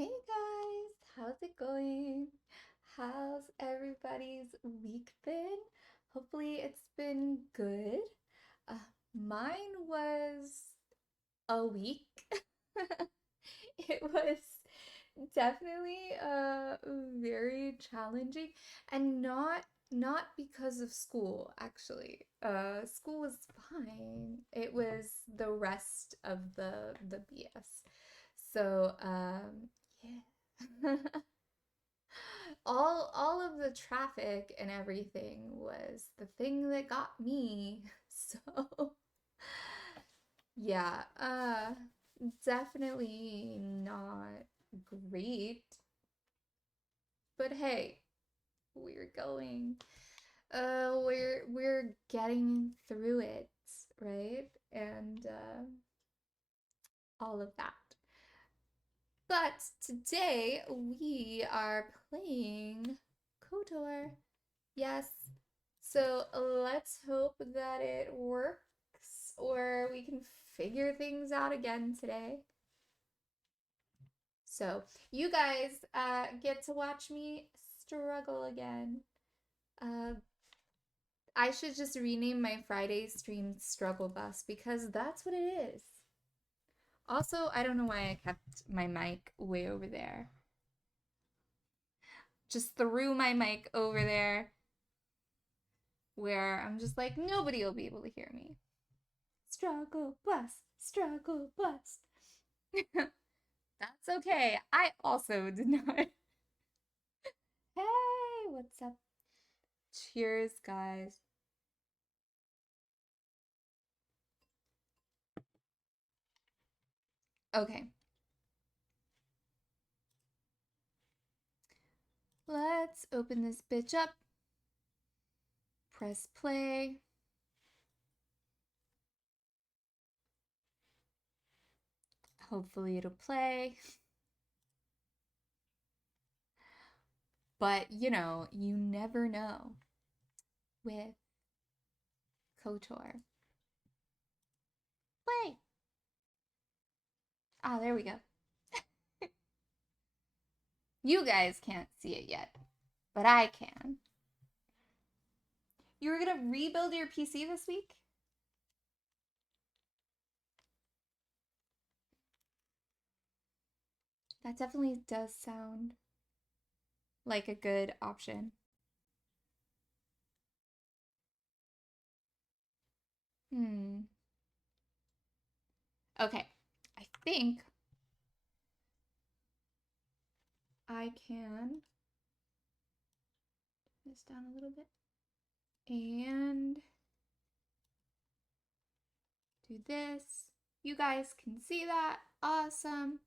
Hey guys, how's it going? How's everybody's week been? Hopefully it's been good. Uh, Mine was a week. It was definitely very challenging and not because of school actually. School was fine. It was the rest of the BS. So, yeah. All of the traffic and everything was the thing that got me. So, yeah, definitely not great. But hey, we're going. We're getting through it, right? And all of that. But today we are playing KOTOR. Yes. So let's hope that it works or we can figure things out again today. So you guys get to watch me struggle again. Uh, I should just rename my Friday stream Struggle Bus because that's what it is. Also, I don't know why I kept my mic way over there. Just threw my mic over there where I'm just like, nobody will be able to hear me. Struggle bus, struggle bus. That's okay. I also did not. Hey, what's up? Cheers, guys. Okay. Let's open this bitch up. Press play. Hopefully it'll play. But, you know, you never know with KOTOR. Play. Ah, there we go. You guys can't see it yet, but I can. You were gonna rebuild your PC this week? That definitely does sound like a good option. Hmm. Okay. I think I can turn this down a little bit and do this. You guys can see that. Awesome.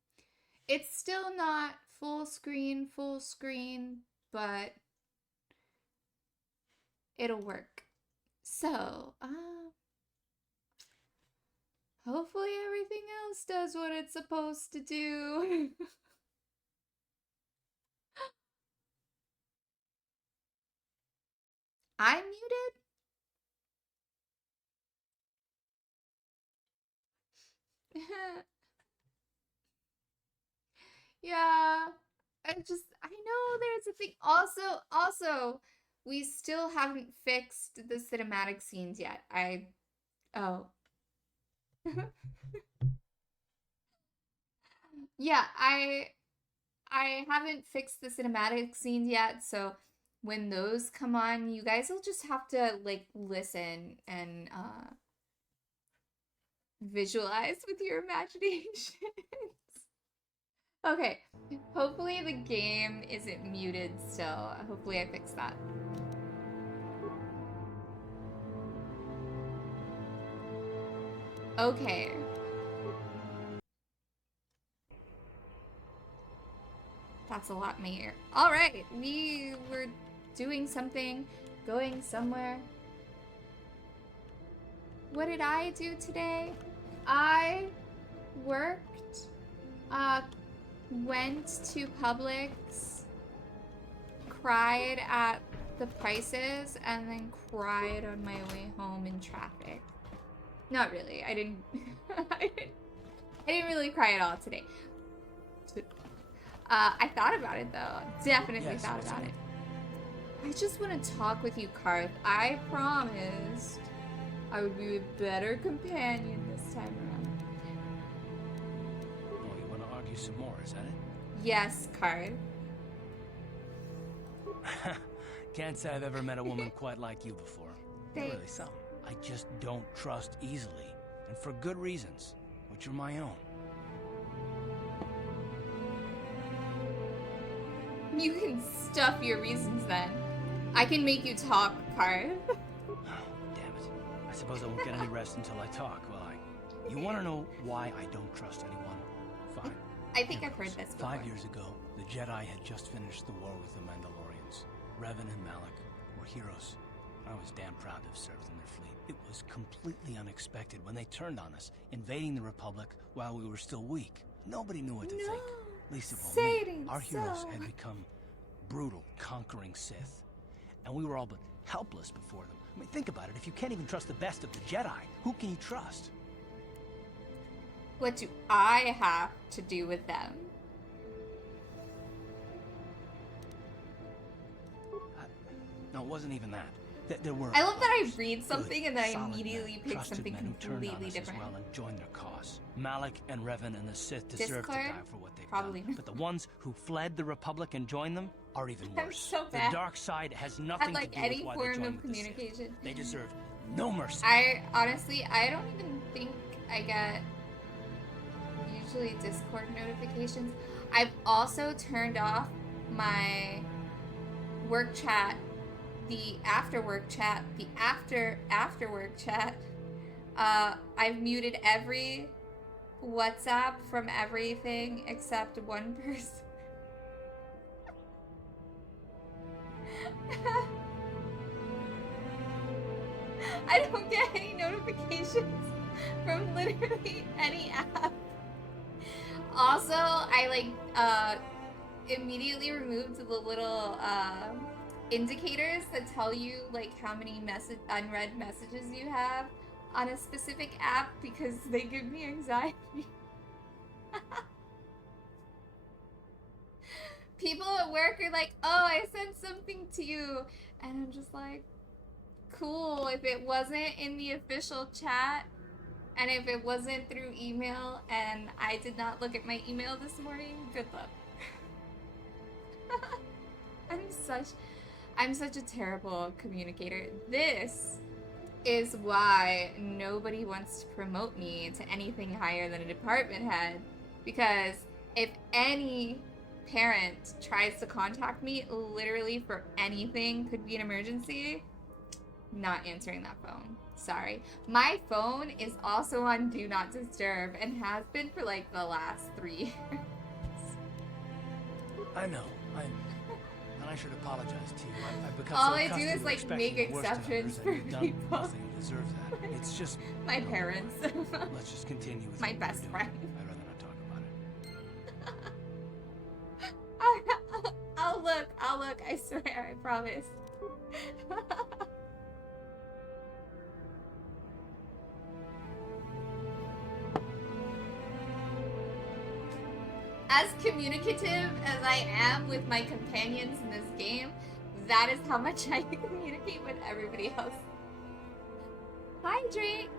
It's still not full screen, but it'll work. So, hopefully everything else does what it's supposed to do. I'm muted? Yeah. I know there's a thing. Also, we still haven't fixed the cinematic scenes yet. Oh. Yeah, I haven't fixed the cinematic scenes yet, so when those come on, you guys will just have to like listen and visualize with your imaginations. Okay, hopefully the game isn't muted still. Hopefully I fixed that. Okay. That's a lot more. All right, we were doing something, going somewhere. What did I do today? I worked, uh, went to Publix, cried at the prices, and then cried on my way home in traffic. Not really. I didn't. I didn't really cry at all today. I thought about it though. Definitely Yes, thought what's about up? it. I just want to talk with you, Karth. I promised I would be a better companion this time around. Oh, you want to argue some more, is that it? Yes, Karth. Can't say I've ever met a woman quite like you before. You're really Thanks. something. I just don't trust easily, and for good reasons, which are my own. You can stuff your reasons then. I can make you talk, Karth. Oh, damn it. I suppose I won't get any rest until I talk, will I? You want to know why I don't trust anyone? Fine. I think Here I've heard goes. this before. 5 years ago, the Jedi had just finished the war with the Mandalorians. Revan and Malak were heroes. I was damn proud to have served in their fleet. It was completely unexpected when they turned on us, invading the Republic while we were still weak. Nobody knew what to think. Least of all me. Our heroes had become brutal, conquering Sith. And we were all but helpless before them. I mean, think about it. If you can't even trust the best of the Jedi, who can you trust? What do I have to do with them? No, it wasn't even that. There were. I love that I others. read something and then I Solid immediately men, pick trusted something men who turned on completely us different. as well and joined their cause. Malak and Revan and the Sith deserve to Discord? die for what they've Probably done. not. But the ones who fled the Republic and joined them are even I'm worse. so The bad dark side has nothing At like to do any with why they form joined of with the Sith. communication. They deserve no mercy. I honestly, I don't even think I get usually Discord notifications. I've also turned off my work chat, the after work chat, the after work chat. I've muted every WhatsApp from everything except one person. I don't get any notifications from literally any app. Also, I immediately removed the little indicators that tell you like how many unread messages you have on a specific app because they give me anxiety. People at work are like, "Oh, I sent something to you," and I'm just like, cool. If it wasn't in the official chat and if it wasn't through email and I did not look at my email this morning, good luck. I'm such a terrible communicator. This is why nobody wants to promote me to anything higher than a department head, because if any parent tries to contact me literally for anything, could be an emergency, not answering that phone. Sorry. My phone is also on Do Not Disturb and has been for like the last 3 years. I know. And I should apologize to you. I've become All so I do accustomed is to like expecting make the worst of exceptions others, for and you've done people. nothing to deserve that. It's just My no, parents. Let's just continue with My what we're best doing. friend. I'd rather not talk about it. I'll look, I swear, I promise. As communicative as I am with my companions in this game, that is how much I communicate with everybody else. Hydrate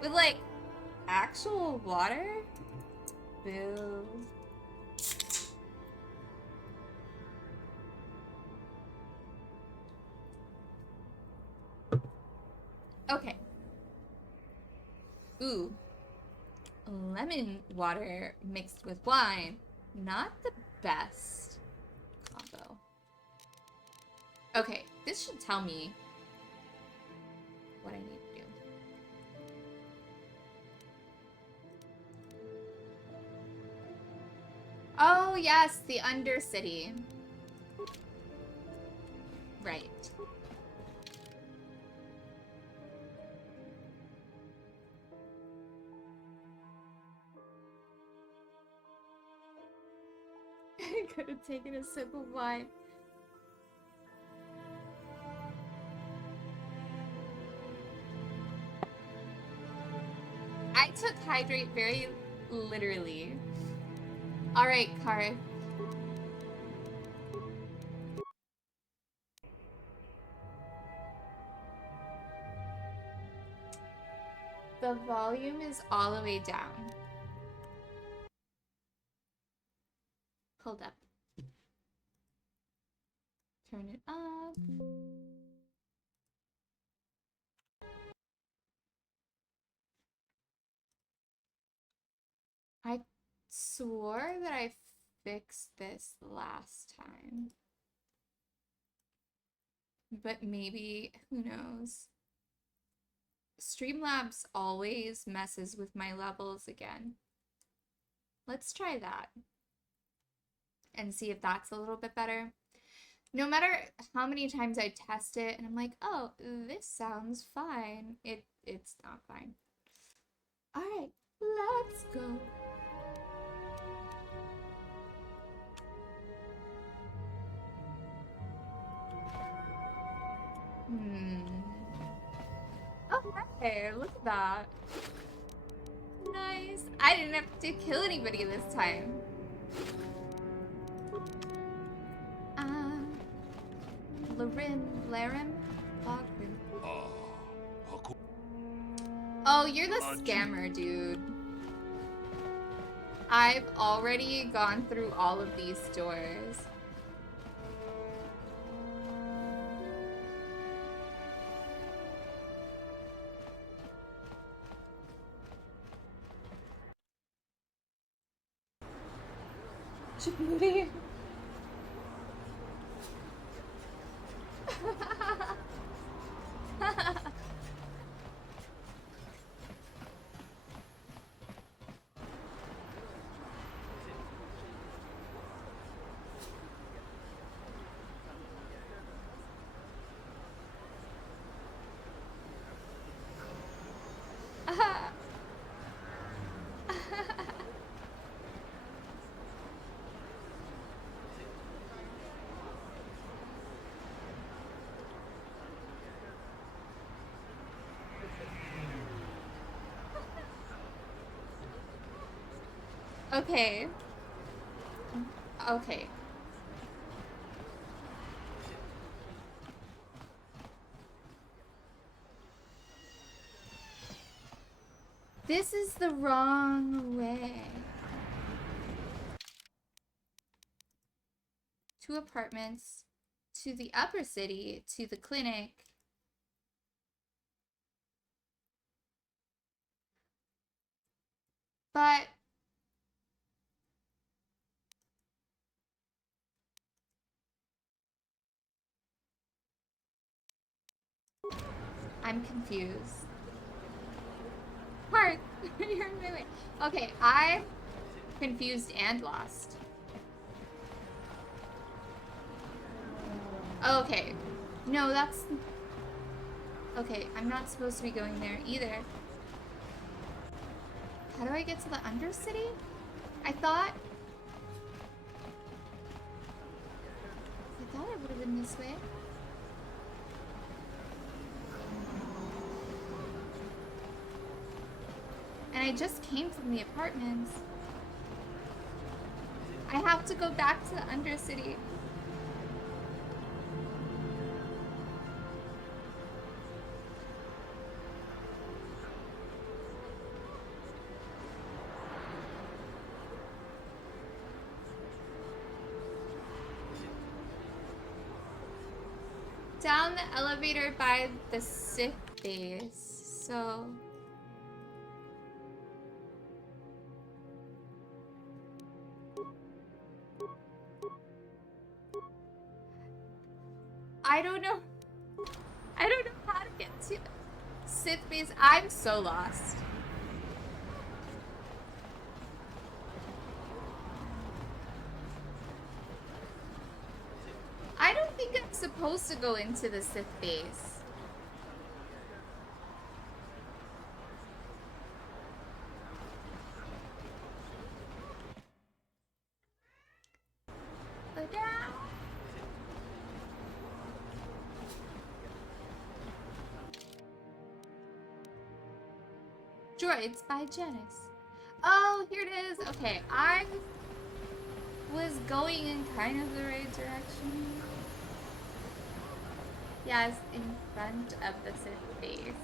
with like actual water? Boo. Okay. Ooh. Lemon water mixed with wine. Not the best combo. Okay, this should tell me what I need to do. Oh, yes, the Undercity. Right. I could have taken a sip of wine. I took hydrate very literally. Alright, Karth. The volume is all the way down. Hold up. Turn it up. I swore that I fixed this last time. But maybe, who knows? Streamlabs always messes with my levels again. Let's try that and see if that's a little bit better. No matter how many times I test it and I'm like, oh, this sounds fine, it's not fine. All right, let's go. Oh, hey, look at that. Nice. I didn't have to kill anybody this time. Larim? Oh, you're the scammer, dude. I've already gone through all of these doors. Djibouti. Okay. Okay. This is the wrong way. 2 apartments, to the upper city, to the clinic. But I'm confused. Park, you're in my way. Okay, I'm confused and lost. Okay. No, that's... Okay, I'm not supposed to be going there either. How do I get to the Undercity? I thought it would have been this way. And I just came from the apartments. I have to go back to the Undercity. Down the elevator by the Sith base, so... I don't know how to get to the Sith base. I'm so lost. I don't think I'm supposed to go into the Sith base. Droids by Janice. Oh, here it is. Okay, I was going in kind of the right direction. Yes, in front of the Sith base.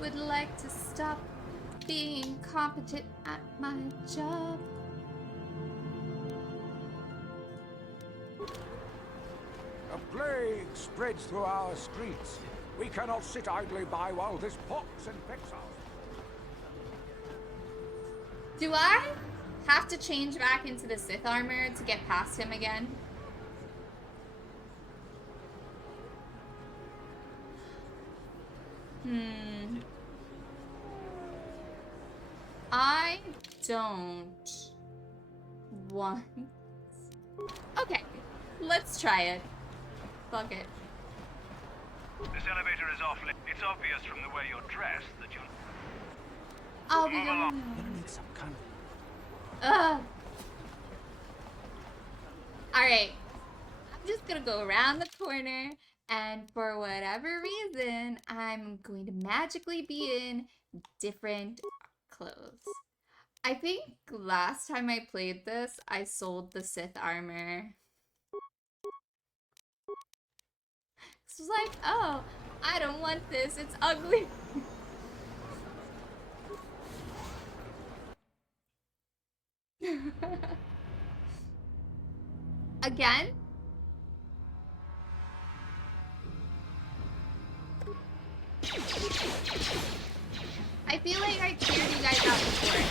would like to stop being competent at my job. A plague spreads through our streets. We cannot sit idly by while this pox infects us. Do I have to change back into the Sith armor to get past him again? I don't want... Okay, let's try it. Fuck it. This elevator is off. It's obvious from the way you're dressed that you're... I'll be Move gone. along. I'm gonna need some kind of... Ugh. Alright. I'm just gonna go around the corner, and for whatever reason, I'm going to magically be in different clothes. I think last time I played this, I sold the Sith armor. It was like, oh, I don't want this, it's ugly. Again? I feel like I cleared you guys out before.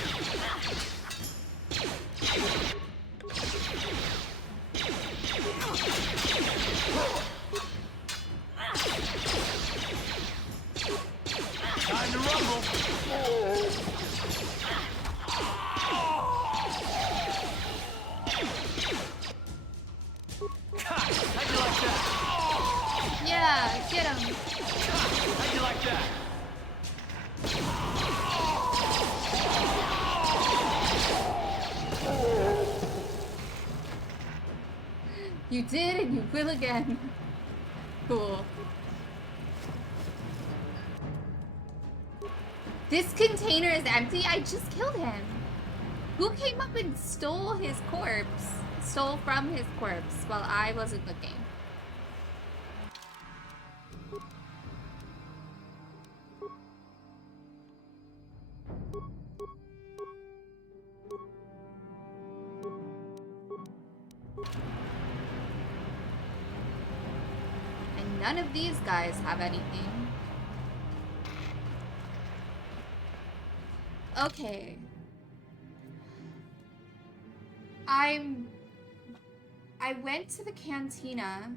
Time to rumble! How'd you like that? Yeah, get him. How'd you like that? You did and you will again. Cool. This container is empty? I just killed him. Who came up and stole his corpse? Stole from his corpse while I wasn't looking. And none of these guys have anything. Okay. I went to the cantina.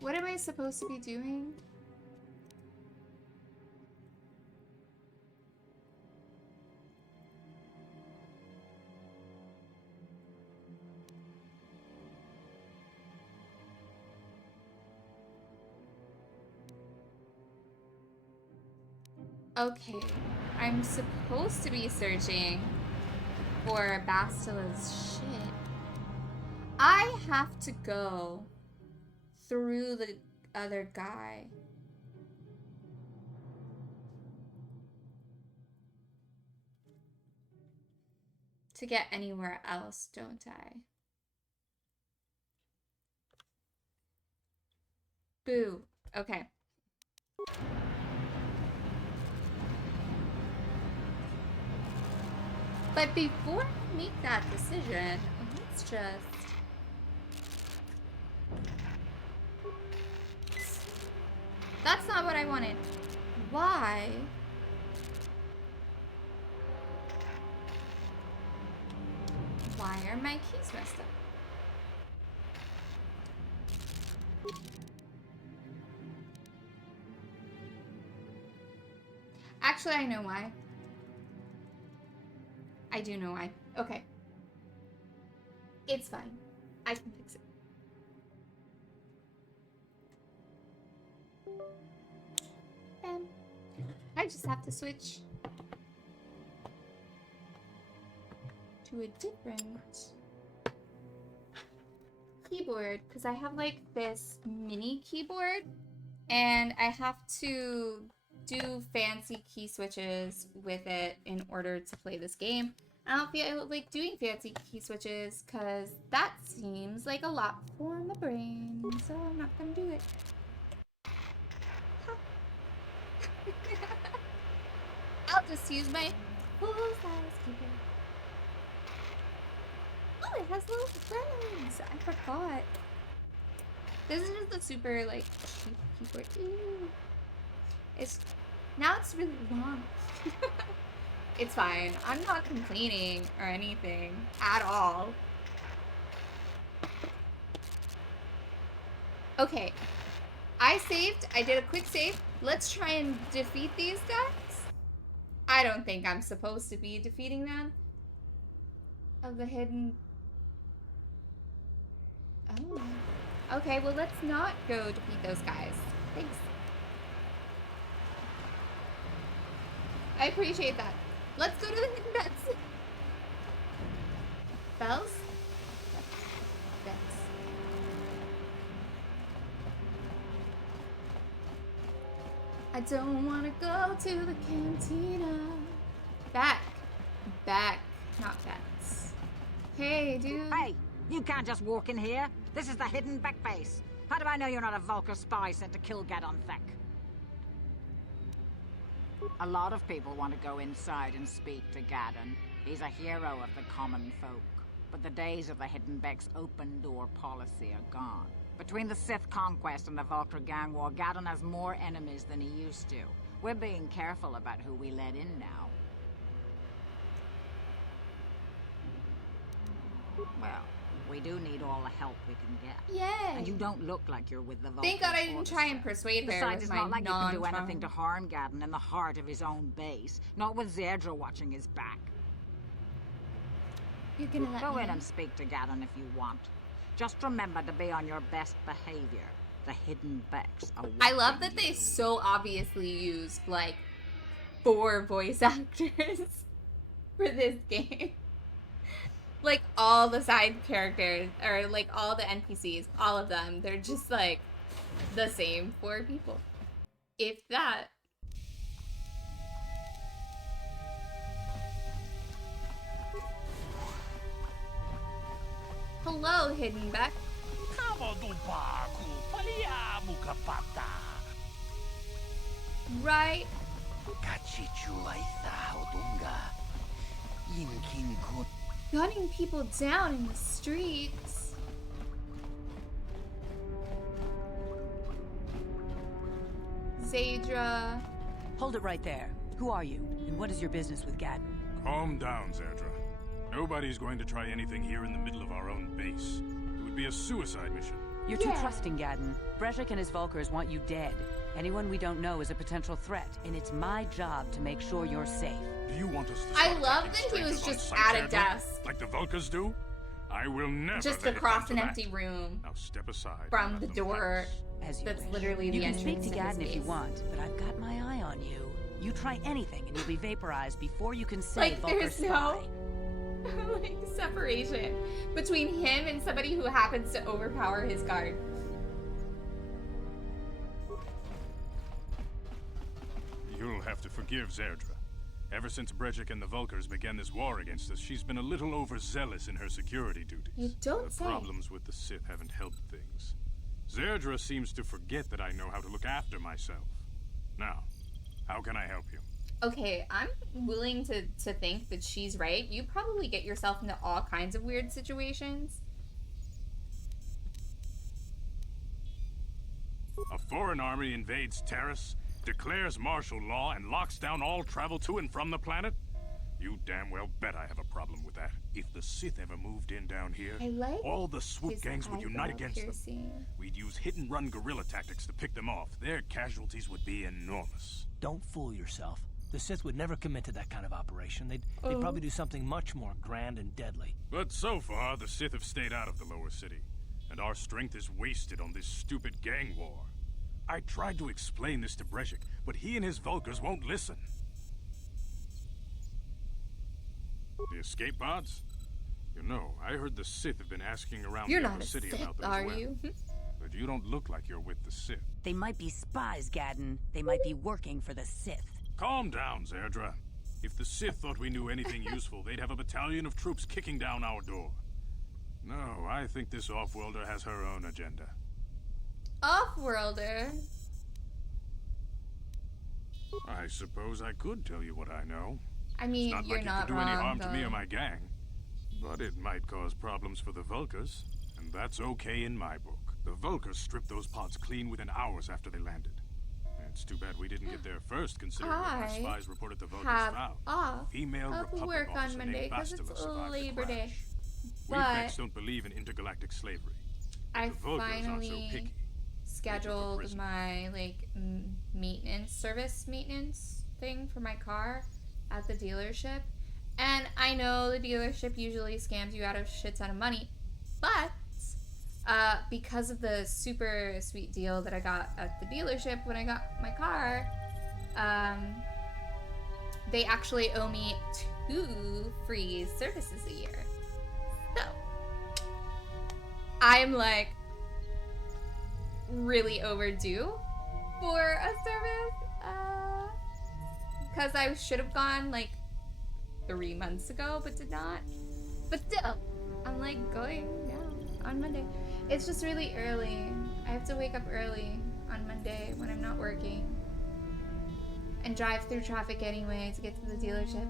What am I supposed to be doing? Okay, I'm supposed to be searching for Bastila's shit. I have to go through the other guy. To get anywhere else, don't I? Boo. Okay. But before I make that decision, let's just... That's not what I wanted. Why? Why are my keys messed up? Actually, I know why. I do know why. Okay. It's fine. I can fix it. Bam. I just have to switch to a different keyboard because I have like this mini keyboard and I have to do fancy key switches with it in order to play this game. I don't feel like doing fancy key switches because that seems like a lot for my brain, so I'm not gonna do it. Huh. I'll just use my full-size keyboard. Oh, it has little friends. I forgot. This is just a super, like, cheap keyboard. Ew. Now it's really long. It's fine. I'm not complaining or anything at all. Okay. I saved. I did a quick save. Let's try and defeat these guys. I don't think I'm supposed to be defeating them. Of the hidden... Oh. Okay, well, let's not go defeat those guys. Thanks. I appreciate that. Let's go to the hidden beds. Bells? Beds. I don't want to go to the cantina. Back. Back. Not beds. Hey, dude. Hey, you can't just walk in here. This is the hidden back base. How do I know you're not a Vulcar spy sent to kill Gadon Thek? A lot of people want to go inside and speak to Gadon. He's a hero of the common folk. But the days of the Hidden Beck's open door policy are gone. Between the Sith conquest and the Vulcar gang war, Gadon has more enemies than he used to. We're being careful about who we let in now. Well, we do need all the help we can get. Yay! And you don't look like you're with the Vulcans. Thank God I or didn't the try and Sith. persuade her Besides, with it's my not like you can do non-charm. anything to harm Gadon in the heart of his own base. Not with Zedra watching his back. You're gonna let Go me in and speak to Gadon if you want. Just remember to be on your best behavior. The Hidden Becks are I love watching that they you. so obviously used, like, 4 voice actors for this game. Like, all the side characters, or, like, all the NPCs, all of them, they're just, like, the same 4 people. If that. Hello, Hidden Beck. Right. Gunning people down in the streets. Zedra. Hold it right there. Who are you? And what is your business with Gadon? Calm down, Zerdra. Nobody's going to try anything here in the middle of our own base. It would be a suicide mission. You're too trusting, Gadon. Brejik and his Vulkars want you dead. Anyone we don't know is a potential threat, and it's my job to make sure you're safe. Do you want us to I start love attacking that he strangers was on just sight, at a Zerdra? desk. Like the Vulcars do? I will never Just let it across come an to empty that. room Now step aside. from and let the them door. pass. As you That's wish. literally the You can entrance speak to to his Gadon if you base. want, but I've got my eye on you. You try anything, and you'll be vaporized before you can say Like, Vulcar there's spy. no like separation between him and somebody who happens to overpower his guard. You'll have to forgive Zerdra. Ever since Brejik and the Vulcars began this war against us, she's been a little overzealous in her security duties. You don't The say. problems with the Sith haven't helped things. Zerdra seems to forget that I know how to look after myself. Now, how can I help you? Okay, I'm willing to think that she's right. You probably get yourself into all kinds of weird situations. A foreign army invades Terrace, declares martial law, and locks down all travel to and from the planet? You damn well bet I have a problem with that. If the Sith ever moved in down here, I like all the swoop his gangs would unite eyebrow against them. piercing. We'd use hit-and-run guerrilla tactics to pick them off. Their casualties would be enormous. Don't fool yourself. The Sith would never commit to that kind of operation. They'd probably do something much more grand and deadly. But so far, the Sith have stayed out of the lower city, and our strength is wasted on this stupid gang war. I tried to explain this to Brejik, but he and his Vulcars won't listen. The escape pods? You know, I heard the Sith have been asking around You're the not upper a city Sith, about them are as well. you? But you don't look like you're with the Sith. They might be spies, Gadon. They might be working for the Sith. Calm down, Zerdra. If the Sith thought we knew anything useful, they'd have a battalion of troops kicking down our door. No, I think this off-worlder has her own agenda. Off-worlder. I suppose I could tell you what I know. I It's mean, not you're like not it could do wrong, any harm to me though. or my gang. But it might cause problems for the Vulkars, and that's okay in my book. The Vulkars stripped those pods clean within hours after they landed. It's too bad we didn't get there first, considering what my I spies reported the Vulkars have found. off Female of Republic work on officer Monday named because it's Bastila survived Labor the Day. crash. We But Vex don't believe in intergalactic slavery. I The Vulkars aren't so finally picky. scheduled prison. my like service maintenance thing for my car at the dealership, and I know the dealership usually scams you out of shit ton of money, but because of the super sweet deal that I got at the dealership when I got my car, they actually owe me 2 free services a year. So I'm like really overdue for a service, because I should have gone like 3 months ago but did not. But still, I'm like going now on Monday. It's just really early. I have to wake up early on Monday when I'm not working and drive through traffic anyway to get to the dealership.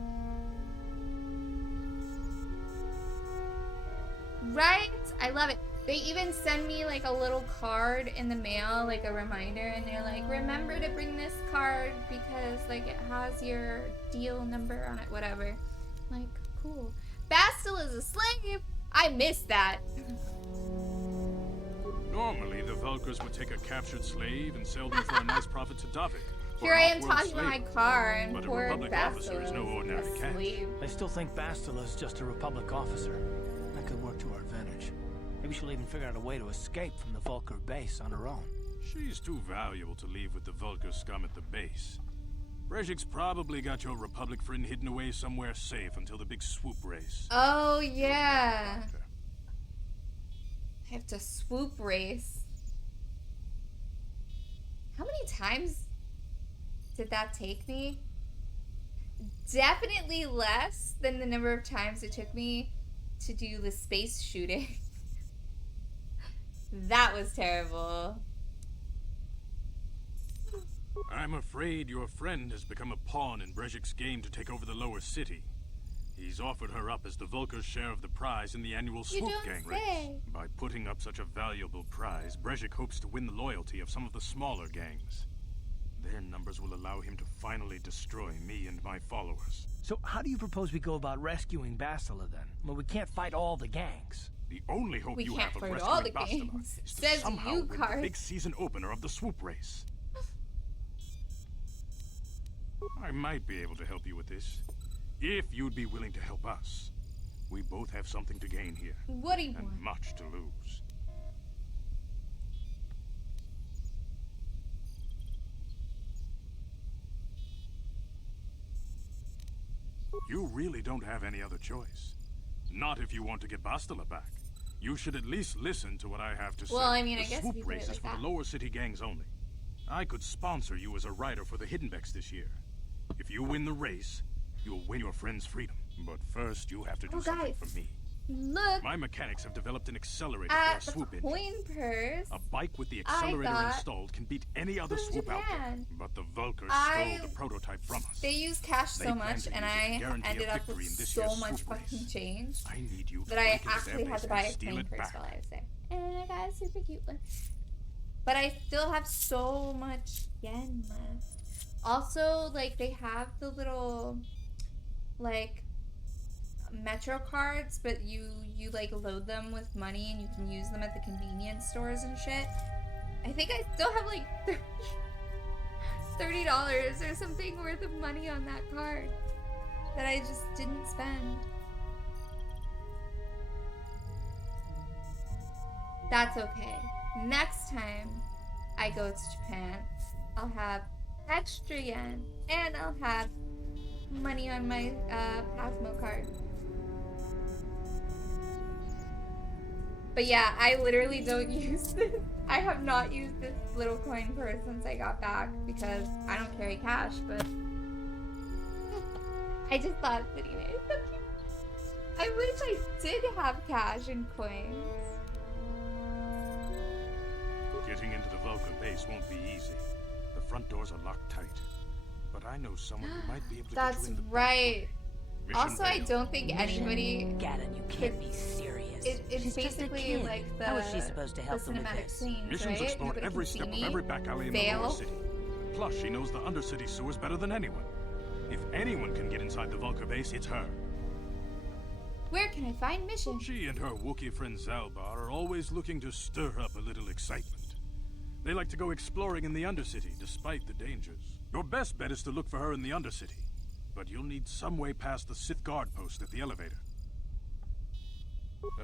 Right? I love it. They even send me like a little card in the mail, like a reminder, and they're like, remember to bring this card because like it has your deal number on it, whatever. I'm like, cool. Bastila is a slave. I missed that. Normally, the Vulkars would take a captured slave and sell them for a nice profit to Davik. for Here I am off-world talking about my slavery. car and But a poor Republic officer is no Bastila ordinary is a catch. slave. I still think Bastila's just a Republic officer. That could work to our advantage. Maybe she'll even figure out a way to escape from the Vulkar base on her own. She's too valuable to leave with the Vulkar scum at the base. Brejik's probably got your Republic friend hidden away somewhere safe until the big swoop race. Oh You'll yeah. never find her. I have to swoop race. How many times did that take me? Definitely less than the number of times it took me to do the space shooting. That was terrible. I'm afraid your friend has become a pawn in Brejik's game to take over the lower city. He's offered her up as the Vulkar's share of the prize in the annual You swoop don't gang say. race. By putting up such a valuable prize, Brejik hopes to win the loyalty of some of the smaller gangs. Their numbers will allow him to finally destroy me and my followers. So how do you propose we go about rescuing Bastila then? Well, we can't fight all the gangs. The only hope We you can't have of fight all rescuing the Bastila gangs. is to Says somehow you, win the Card. big season opener of the swoop race. I might be able to help you with this, if you'd be willing to help us. We both have something to gain here, What do you and want? much to lose. You really don't have any other choice. Not if you want to get Bastila back. You should at least listen to what I have to say. Well, I mean, I the guess if swoop you put it race is like for that. the lower city gangs only. I could sponsor you as a rider for the Hiddenbecks this year. If you win the race, you'll win your friend's freedom. But first, you have to do Oh, something guys. for me. Look My mechanics have developed an accelerator at for a the swoop engine. coin purse. A bike with the I accelerator got installed can beat any other from swoop out there. Japan. But the Vulkars I- stole the prototype from us. They use cash They so plan much, to and use it to I guarantee a ended up victory with in this so year's much swoop fucking race. change I need you to that I break into this actually had airbase to buy and a steal coin it purse back. while I was there. And I got a super cute one. But I still have so much yen left. Also, like, they have the little, like, Metro cards, but you like load them with money and you can use them at the convenience stores and shit. I think I still have like $30 or something worth of money on that card that I just didn't spend. That's okay. Next time I go to Japan, I'll have extra yen and I'll have money on my Pasmo card. But yeah, I literally don't use this. I have not used this little coin purse since I got back because I don't carry cash, but I just thought sitting there is so cute. I wish I did have cash and coins. Getting into the Vulcan base won't be easy. The front doors are locked tight. But but I know someone who might be able to get That's you in the right. Mission Also, I failed. don't think anybody. Gaddon, you can't be serious. It's She's just a basically kid. like the How is she supposed to help the them with cinematic this? scenes, Mission's right? explored Nobody every can see step of me every back alley in the fail. lower city. Plus, she knows the undercity sewers better than anyone. If anyone can get inside the Vulcar base, it's her. Where can I find Mission? She and her Wookiee friend Zalbar are always looking to stir up a little excitement. They like to go exploring in the Undercity, despite the dangers. Your best bet is to look for her in the Undercity. But you'll need some way past the Sith guard post at the elevator.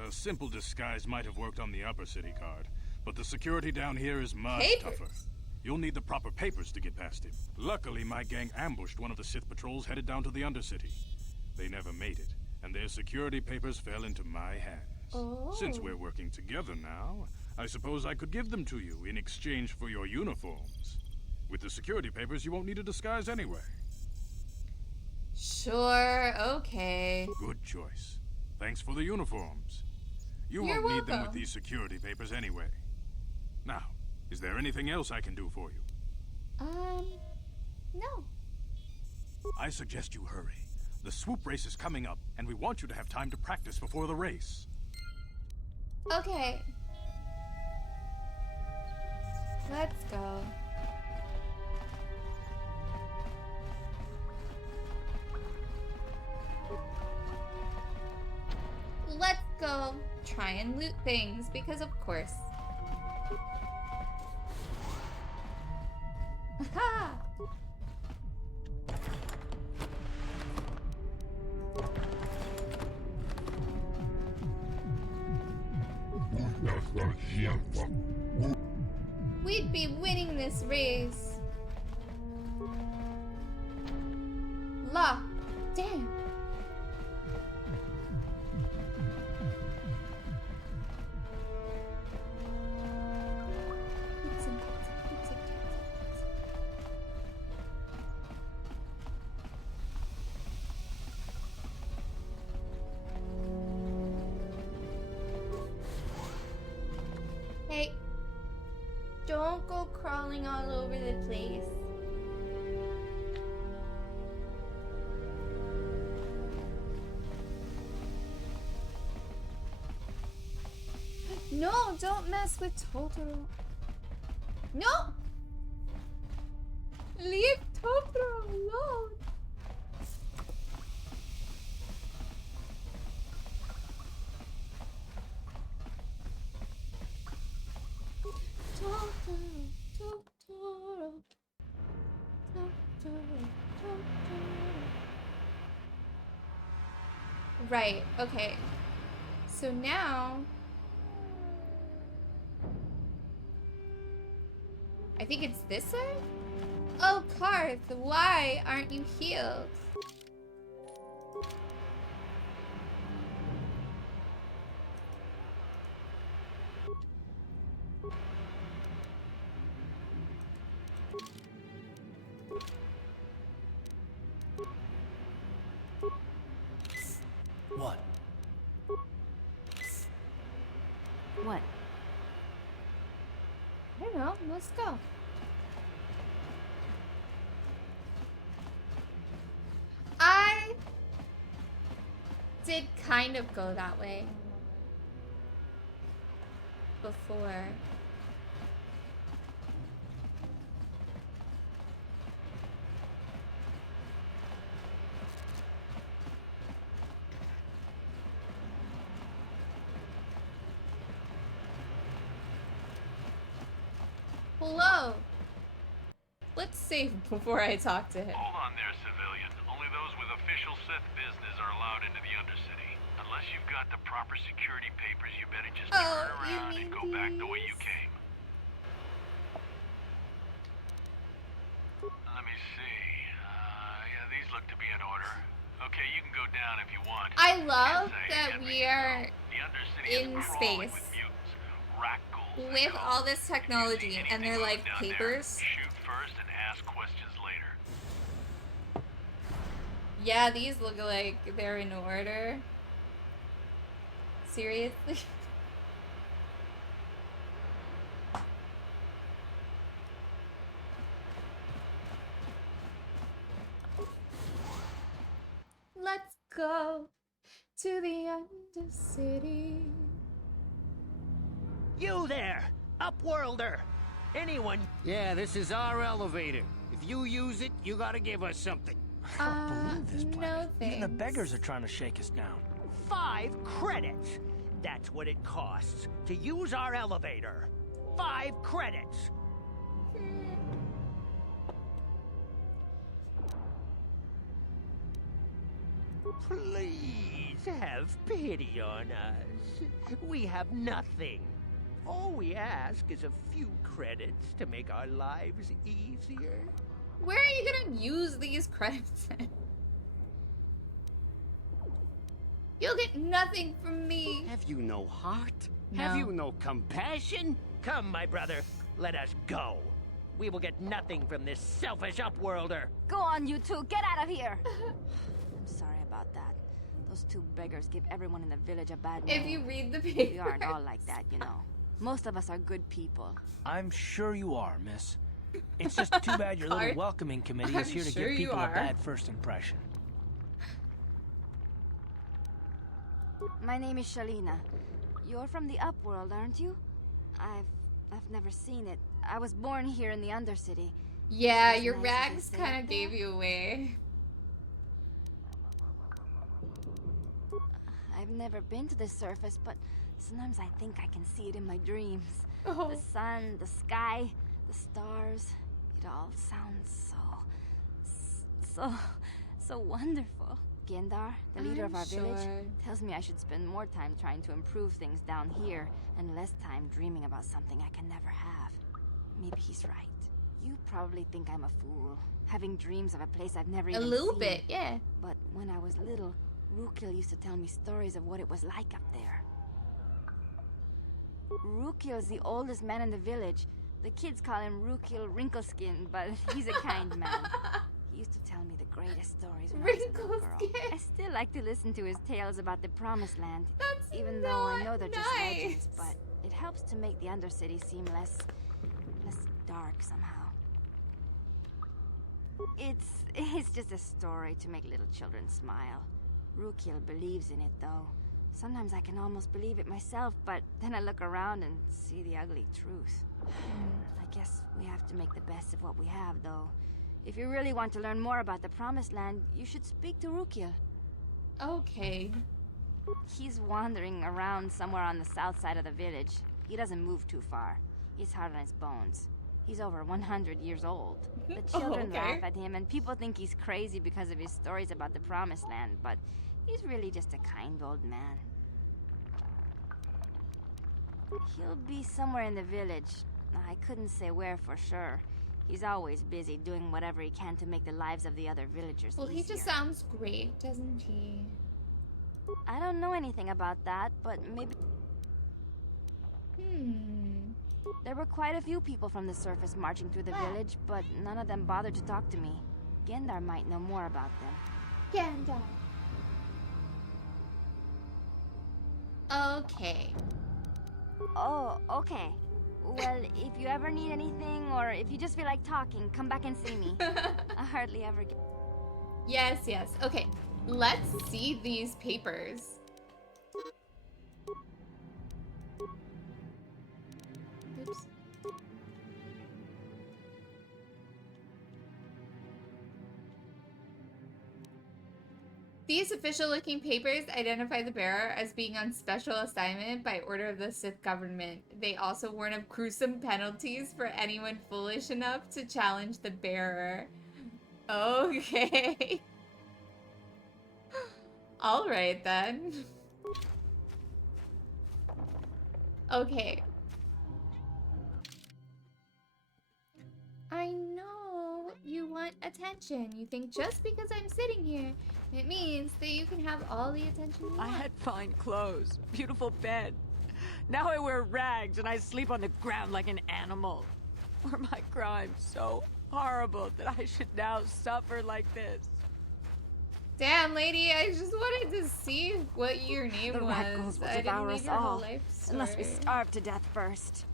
A simple disguise might have worked on the Upper City guard, but the security down here is much Papers. tougher. You'll need the proper papers to get past him. Luckily, my gang ambushed one of the Sith patrols headed down to the Undercity. They never made it, and their security papers fell into my hands. Oh. Since we're working together now, I suppose I could give them to you in exchange for your uniforms. With the security papers, you won't need a disguise anyway. Sure, okay. Good choice. Thanks for the uniforms. You You're won't need them with welcome. these security papers anyway. Now, is there anything else I can do for you? No. I suggest you hurry. The swoop race is coming up, and we want you to have time to practice before the race. Okay. Let's go. Let's go try and loot things, because of course. Aha! We'd be winning this race. La. Damn. Hey, don't go crawling all over the place. No, don't mess with Totoro. No! Leave Totoro alone. Right, okay. So now I think it's this way? Oh, Karth, why aren't you healed? What? What? I don't know, let's go. I did kind of go that way before. Hello. Let's save before I talk to him. Hold on there, civilian. Only those with official Sith business are allowed into the Undercity. Unless you've got the proper security papers, you better just Oh, turn you around mean and go back the way you these? came. Let me see. Yeah, these look to be in order. Okay, you can go down if you want. I love Can't say that again, we Mr. are The Undercity in is crawling space with mutants, rat ghouls, and with ghouls. all this If you see technology, and anything they're like down there, papers. shoot first and ask questions later. Yeah, these look like they're in order. Seriously? go to the Undercity. You there, Upworlder! Anyone? Yeah, this is our elevator. If you use it, you gotta give us something. I don't believe this No planet. Even the thanks. beggars are trying to shake us down. 5 credits! That's what it costs to use our elevator. 5 credits! Please have pity on us. We have nothing. All we ask is a few credits to make our lives easier. Where are you gonna use these credits in? You'll get nothing from me. Have you no heart? No. Have you no compassion? Come, my brother, let us go. We will get nothing from this selfish Upworlder. Go on, you two. Get out of here. I'm sorry about that. Those 2 beggars give everyone in the village a bad name. If you read the paper. We aren't all like that, you know. Most of us are good people. I'm sure you are, miss. It's just too bad your little welcoming committee is I'm here to sure give you people a are. bad first impression. My name is Shalina. You're from the Upworld, aren't you? I've never seen it. I was born here in the Undercity. Yeah, It's your nice of you to rags stay kind up of there. gave you away. I've never been to the surface, but sometimes I think I can see it in my dreams. Oh. The sun, the sky, the stars. It all sounds so wonderful. Gendar, the leader of I'm our village, sure. tells me I should spend more time trying to improve things down here and less time dreaming about something I can never have. Maybe he's right. You probably think I'm a fool, having dreams of a place I've never A even little seen. bit, yeah. But when I was little, Rukil used to tell me stories of what it was like up there. Rukil's the oldest man in the village. The kids call him Rukil Wrinkleskin, but he's a kind man. He used to tell me the greatest stories when I was a little girl. Wrinkleskin. I still like to listen to his tales about the Promised Land, That's even though I not know they're just legends, nice. but it helps to make the Undercity seem less dark somehow. It's just a story to make little children smile. Rukil believes in it, though. Sometimes I can almost believe it myself, but then I look around and see the ugly truth. I guess we have to make the best of what we have, though. If you really want to learn more about the Promised Land, you should speak to Rukil. Okay. He's wandering around somewhere on the south side of the village. He doesn't move too far. He's hard on his bones. He's over 100 years old. The children okay. laugh at him, and people think he's crazy because of his stories about the Promised Land, but he's really just a kind old man. He'll be somewhere in the village. I couldn't say where for sure. He's always busy doing whatever he can to make the lives of the other villagers Well, he easier. just sounds great, doesn't he? I don't know anything about that, but maybe... There were quite a few people from the surface marching through the village, but none of them bothered to talk to me. Gendar might know more about them. Gandalf. Okay. Oh, okay. Well, if you ever need anything, or if you just feel like talking, come back and see me. I hardly ever get... Yes, yes. Okay. Let's see these papers. Oops. These official-looking papers identify the bearer as being on special assignment by order of the Sith government. They also warn of gruesome penalties for anyone foolish enough to challenge the bearer. Okay. All right, then. Okay. I know you want attention. You think just because I'm sitting here, it means that you can have all the attention you want. I had fine clothes, beautiful bed. Now I wear rags and I sleep on the ground like an animal. Were my crimes so horrible that I should now suffer like this? Damn, lady, I just wanted to see what your name The was. Radicals will I didn't devour need us your whole all, life unless we story. starve to death first.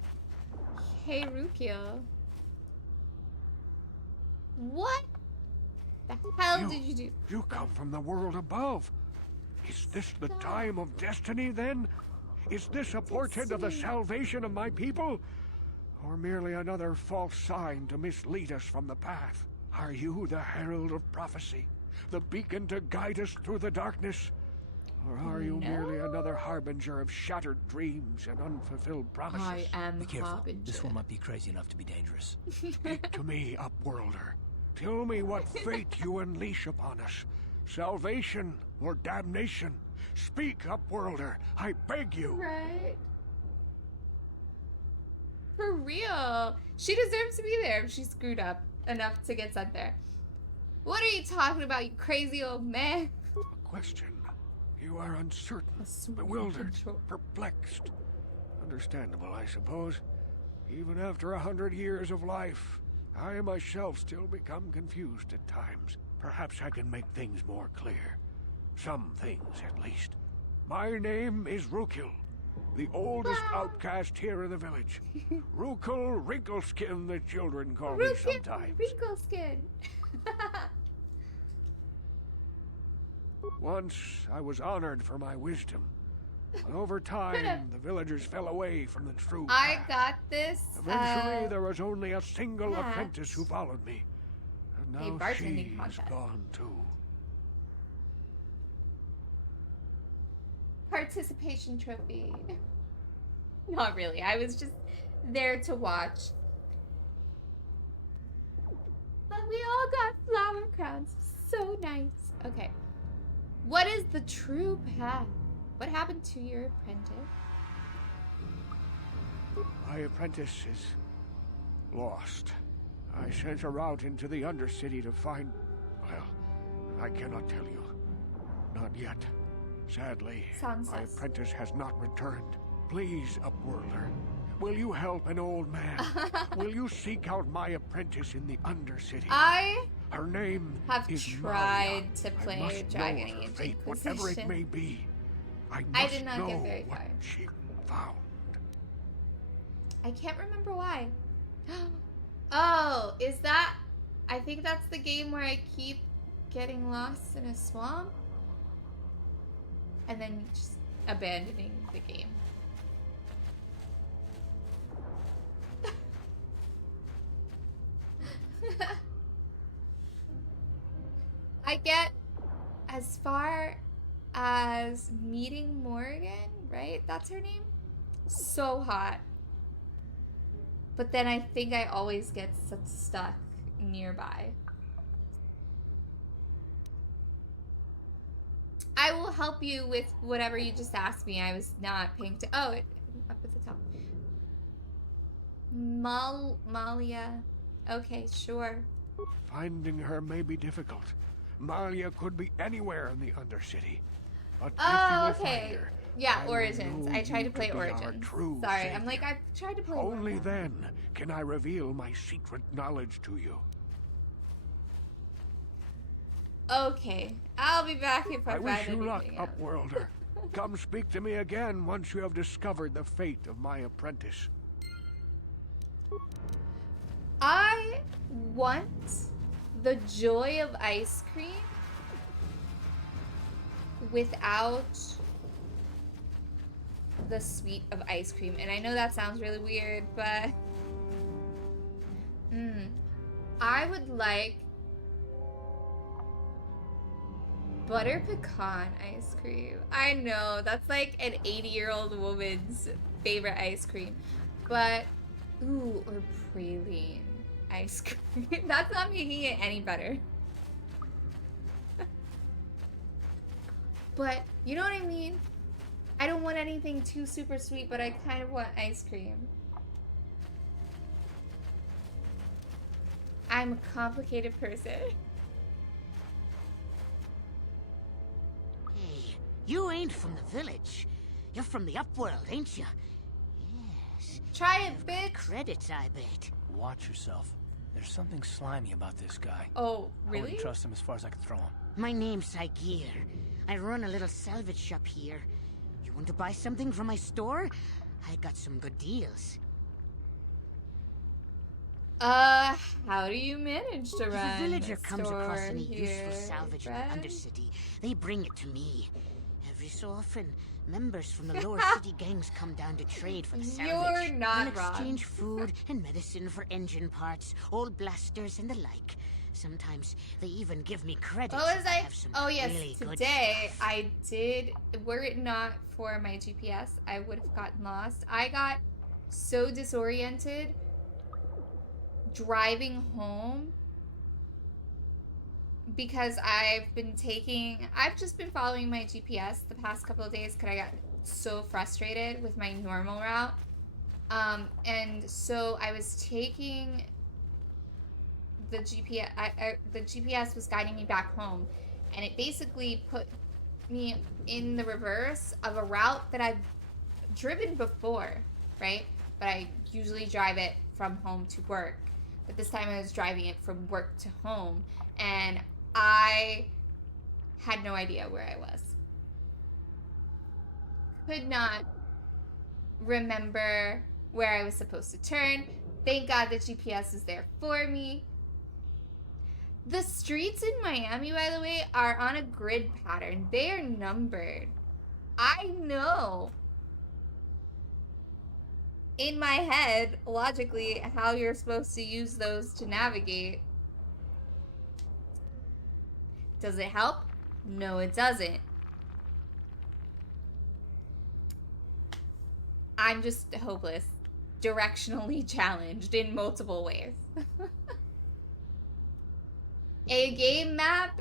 Hey, Rukio. What the hell did you do? You come from the world above. Is this the time of destiny, then? Is this a portent of the salvation of my people? Or merely another false sign to mislead us from the path? Are you the herald of prophecy? The beacon to guide us through the darkness? Or are you merely another harbinger of shattered dreams and unfulfilled promises? I am Be careful. harbinger. This one might be crazy enough to be dangerous. Speak to me, Upworlder. Tell me what fate you unleash upon us. Salvation or damnation? Speak, Upworlder. I beg you. Right? For real. She deserves to be there if she screwed up enough to get sent there. What are you talking about, you crazy old man? A question. You are uncertain, bewildered, perplexed. Understandable, I suppose. Even after 100 years of life, I myself still become confused at times. Perhaps I can make things more clear. Some things, at least. My name is Rukil, the oldest outcast here in the village. Rukil Wrinkleskin, the children call me sometimes. Wrinkleskin. Once I was honored for my wisdom, but over time the villagers fell away from the true path. I got this. Eventually, there was only a single apprentice who followed me, and now she is gone too. Participation trophy. Not really. I was just there to watch. But we all got flower crowns. So nice. Okay. What is the true path? What happened to your apprentice? My apprentice is lost. I sent her out into the Undercity to find... Well, I cannot tell you. Not yet. Sadly, my apprentice has not returned. Please, Upworlder, will you help an old man? Will you seek out my apprentice in the Undercity? Her name is tried Malia. to play I must Dragon know Age her fate, Inquisition. whatever it may be. I did must not know get very what far. she found. I can't remember why. Oh, is that... I think that's the game where I keep getting lost in a swamp. And then just abandoning the game. I get as far as meeting Morgan, right? That's her name? So hot. But then I think I always get stuck nearby. I will help you with whatever you just asked me. I was not paying attention. Oh, up at the top. Malia. Okay, sure. Finding her may be difficult. Malia could be anywhere in the Undercity. But Oh, if you will okay. find her, Yeah, I will Origins. know I tried you to play be our Origins. true Sorry, savior. I'm like, I tried to play Only Origins. then can I reveal my secret knowledge to you. Okay, I'll be back if I I find wish you luck, anything out. Upworlder. Come speak to me again once you have discovered the fate of my apprentice. I want the joy of ice cream without the sweet of ice cream. And I know that sounds really weird, but I would like butter pecan ice cream. I know, that's like an 80-year-old woman's favorite ice cream. But, ooh, or praline ice cream. That's not making it any better. But, you know what I mean? I don't want anything too super sweet, but I kind of want ice cream. I'm a complicated person. Hey, you ain't from the village. You're from the Upworld, ain't you? Yes. Try it, bitch. Credits, I bet. Watch yourself. There's something slimy about this guy. Oh, I really? wouldn't trust him as far as I could throw him. My name's Saigir. I run a little salvage shop here. You want to buy something from my store? I got some good deals. How do you manage to If run a villager a comes store across any here, useful salvage in Fred? the Undercity, they bring it to me. Every so often, members from the lower city gangs come down to trade for the salvage. You're not They'll wrong. exchange food and medicine for engine parts, old blasters, and the like. Sometimes they even give me credit. What was if I I? have some Oh yes, really good today stuff. I did. Were it not for my GPS, I would have gotten lost. I got so disoriented driving home because I've just been following my GPS the past couple of days because I got so frustrated with my normal route. And so I was taking the GPS, the GPS was guiding me back home, and it basically put me in the reverse of a route that I've driven before, right? But I usually drive it from home to work. But this time I was driving it from work to home, and I had no idea where I was. Could not remember where I was supposed to turn. Thank God the GPS is there for me. The streets in Miami, by the way, are on a grid pattern. They are numbered. I know in my head, logically, how you're supposed to use those to navigate. Does it help? No, it doesn't. I'm just hopeless. Directionally challenged in multiple ways. A game map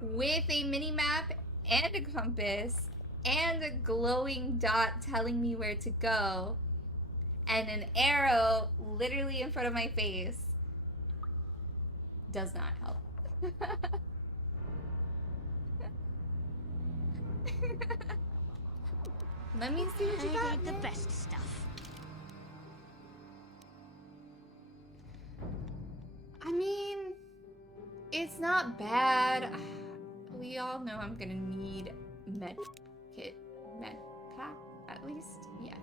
with a mini map and a compass and a glowing dot telling me where to go and an arrow literally in front of my face does not help. Let me see what you got. I need the best stuff. I mean, it's not bad. We all know I'm gonna need med pack at least. Yeah.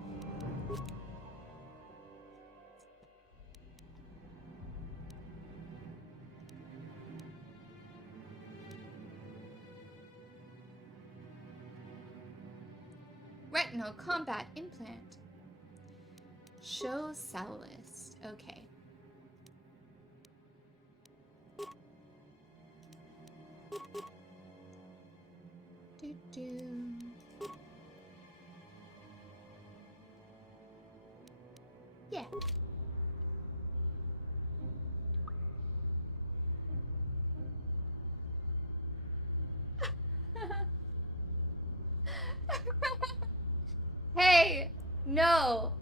Retinal combat implant. Show cell list. Okay. Yeah. Hey, no.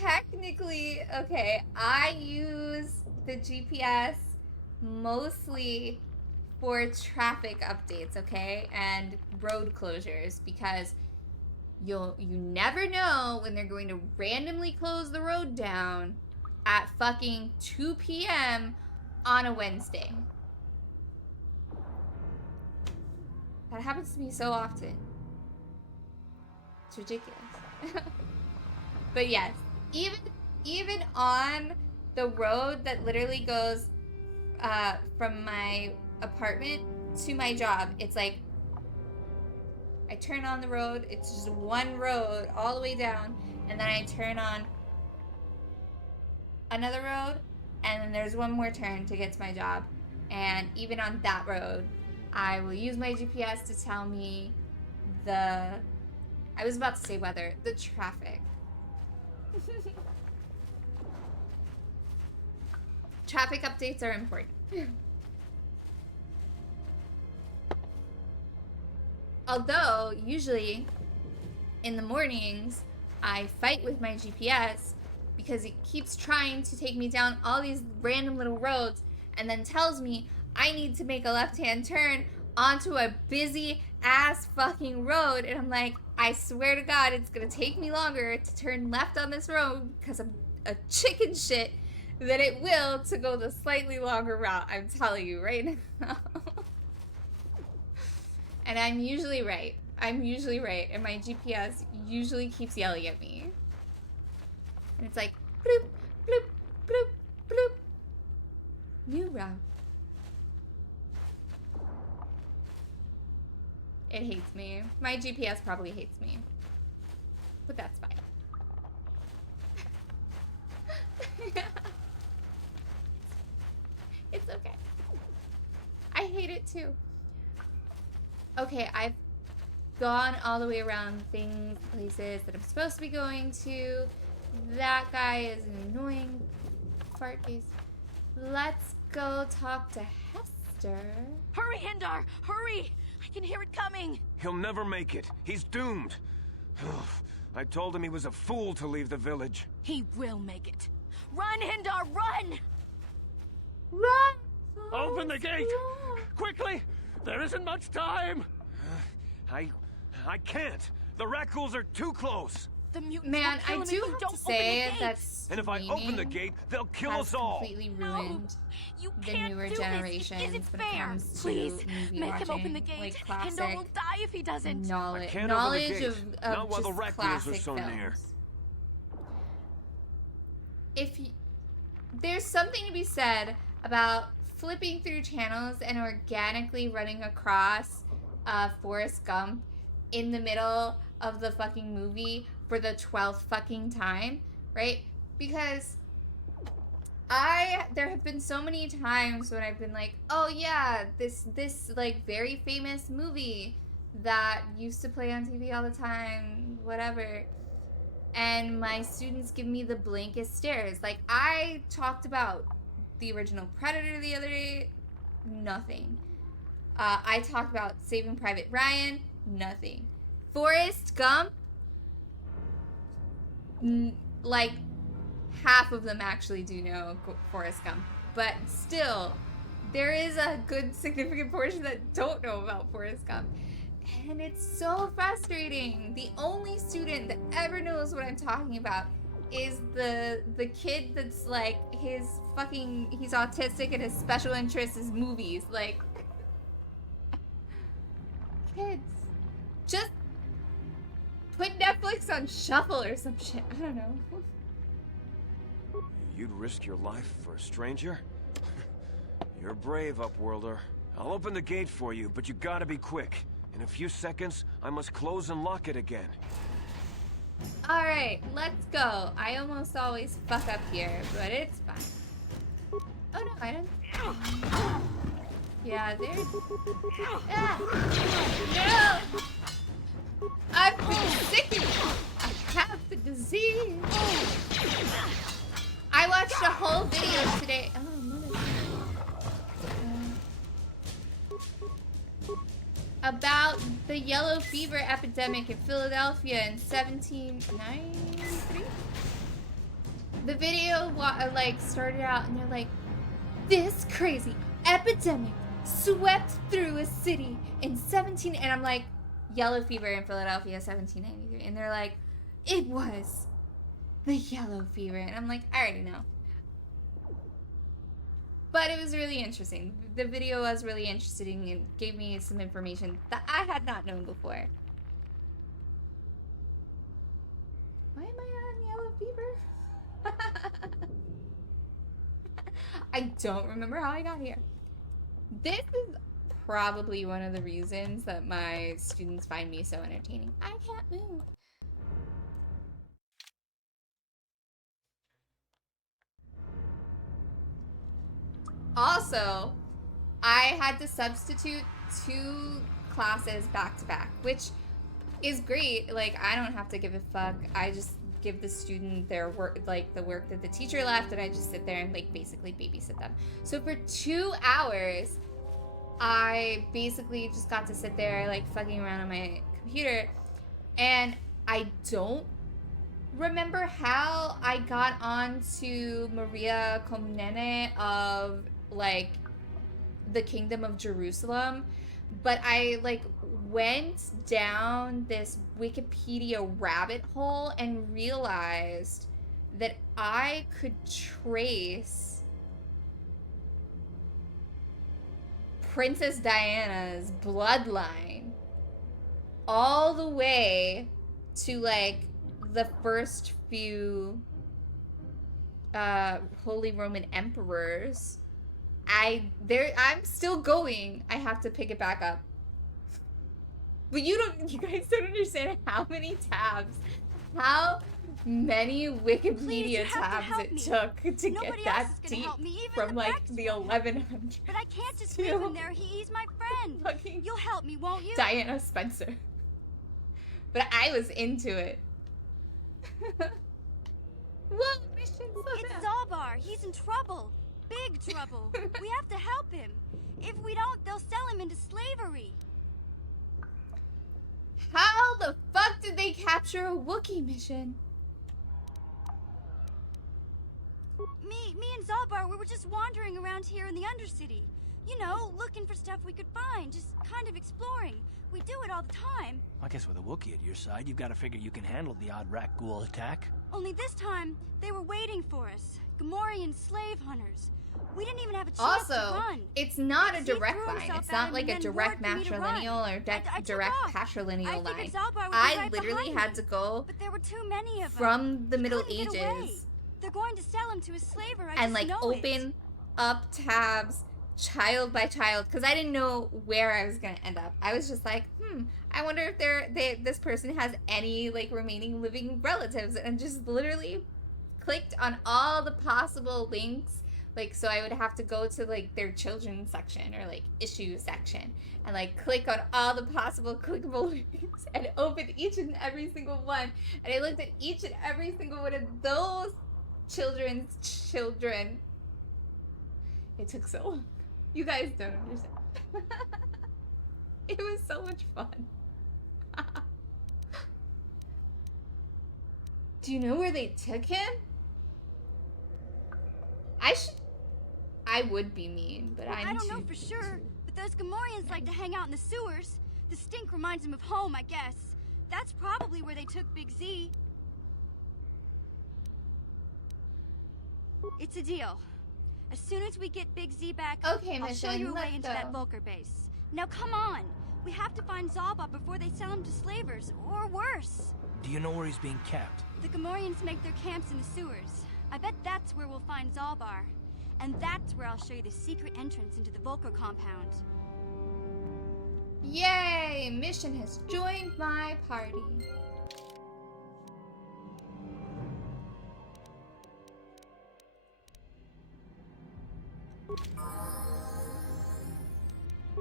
Technically, okay, I use the GPS mostly for traffic updates, okay, and road closures, because you never know when they're going to randomly close the road down at fucking 2 p.m. on a Wednesday. That happens to me so often. It's ridiculous. But yes, even on the road that literally goes from my apartment to my job, it's like I turn on the road, it's just one road all the way down, and then I turn on another road, and then there's one more turn to get to my job. And even on that road, I will use my GPS to tell me I was about to say weather, the traffic. Traffic updates are important. Although, usually, in the mornings, I fight with my GPS because it keeps trying to take me down all these random little roads and then tells me I need to make a left-hand turn onto a busy ass fucking road, and I'm like, I swear to God, it's gonna take me longer to turn left on this road because I'm a chicken shit than it will to go the slightly longer route. I'm telling you right now. And I'm usually right. And my GPS usually keeps yelling at me. And it's like, bloop, bloop, bloop, bloop. New route. It hates me. me. My GPS probably hates me. But that's fine. It's okay. I hate it too. Okay, I've gone all the way around things, places that I'm supposed to be going to. That guy is an annoying fart face. Let's go talk to Hester. Hurry, Hindar! Hurry! I can hear it coming! He'll never make it. He's doomed. I told him he was a fool to leave the village. He will make it. Run, Hindar, run! Run! Open the gate! Quickly! There isn't much time! I can't. The Rakghouls are too close. The mutants Man, will kill I him do if you have don't to say open the that gate. And if I open the gate, they'll kill has us all. Completely ruined You the can't newer do this. generations It isn't when it fair. comes to Please, movie make watching, him open the gate. like Hindar classic will die if he doesn't. knowledge, can't knowledge open the gate. of Not while just the Rakghouls are classic so films. near. If you, there's something to be said about flipping through channels and organically running across Forrest Gump in the middle of the fucking movie for the 12th fucking time, right? Because there have been so many times when I've been like, oh yeah, this like very famous movie that used to play on TV all the time, whatever. And my students give me the blankest stares. Like, I talked about the original Predator the other day, nothing. I talked about Saving Private Ryan, nothing. Forrest Gump, like, half of them actually do know Forrest Gump. But still, there is a good significant portion that don't know about Forrest Gump. And it's so frustrating. The only student that ever knows what I'm talking about is the kid that's like, he's autistic and his special interest is movies. Like, kids, just put Netflix on shuffle or some shit. I don't know. You'd risk your life for a stranger? You're brave, Upworlder. I'll open the gate for you, but you gotta be quick. In a few seconds, I must close and lock it again. Alright, let's go. I almost always fuck up here, but it's fine. Oh no, I don't. Yeah, there's. Ah! No! I've been sick. I have the disease. I watched a whole video today. Oh, about the yellow fever epidemic in Philadelphia in 1793. The video like started out and they're like, this crazy epidemic swept through a city in 17, and I'm like, yellow fever in Philadelphia 1793, and they're like, it was the yellow fever, and I'm like, I already know. But it was really interesting. The video was really interesting and gave me some information that I had not known before. Why am I on yellow fever? I don't remember how I got here. This is probably one of the reasons that my students find me so entertaining. I can't move. Also, I had to substitute 2 classes back to back, which is great. Like, I don't have to give a fuck. I just give the student their work, like the work that the teacher left, and I just sit there and like basically babysit them. So for 2 hours, I basically just got to sit there like fucking around on my computer, and I don't remember how I got onto Maria Komnene of like the Kingdom of Jerusalem, but I like went down this Wikipedia rabbit hole and realized that I could trace Princess Diana's bloodline all the way to like the first few Holy Roman Emperors. I'm still going. I have to pick it back up. But you guys don't understand how many tabs, how many Wikipedia tabs it took to get that deep from like the 1100s. But I can't just leave him there. He's my friend. You'll help me, won't you? Diana Spencer. But I was into it. Whoa, it's Zalbar. He's in trouble. Big trouble. We have to help him. If we don't, they'll sell him into slavery. How the fuck did they capture a Wookiee mission? Me and Zalbar, we were just wandering around here in the Undercity. You know, looking for stuff we could find, just kind of exploring. We do it all the time. I guess with a Wookiee at your side, you've got to figure you can handle the odd rat ghoul attack. Only this time, they were waiting for us. Gamorrean slave hunters. We didn't even have a chance Also, to run. it's not a direct line. It's not like a direct matrilineal or direct patrilineal line. I literally had to go but there were too many of from the Middle Ages. They're going to sell him to a slaver. And like open up tabs child by child because I didn't know where I was gonna end up. I was just like, I wonder if this person has any like remaining living relatives, and just literally clicked on all the possible links. Like, so I would have to go to like their children's section or like issue section and like click on all the possible clickable links and open each and every single one. And I looked at each and every single one of those children's children. It took so long. You guys don't understand. It was so much fun. Do you know where they took him? I would be mean, but I don't know for sure, but those Gamorreans like to hang out in the sewers. The stink reminds them of home, I guess. That's probably where they took Big Z. It's a deal. As soon as we get Big Z back, okay, I'll show you a way into go. that Vulcar base. Now come on! We have to find Zalbar before they sell him to slavers, or worse. Do you know where he's being kept? The Gamorreans make their camps in the sewers. I bet that's where we'll find Zalbar. And that's where I'll show you the secret entrance into the Vulcar compound. Yay! Mission has joined my party.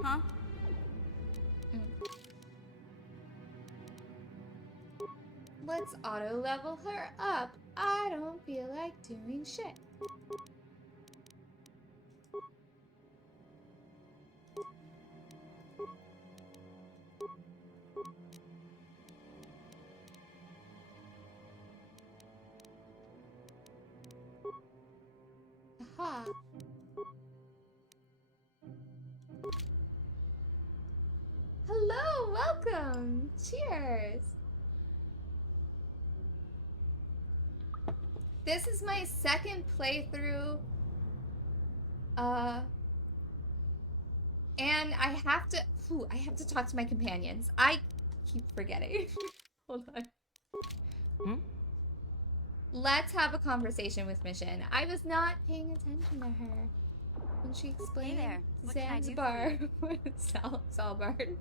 Huh? Let's auto level her up. I don't feel like doing shit. Aha. Hello, welcome. Cheers. This is my second playthrough. And I have to talk to my companions. I keep forgetting. Hold on. Let's have a conversation with Mission. I was not paying attention to her when she explained Zanzibar with Salbard.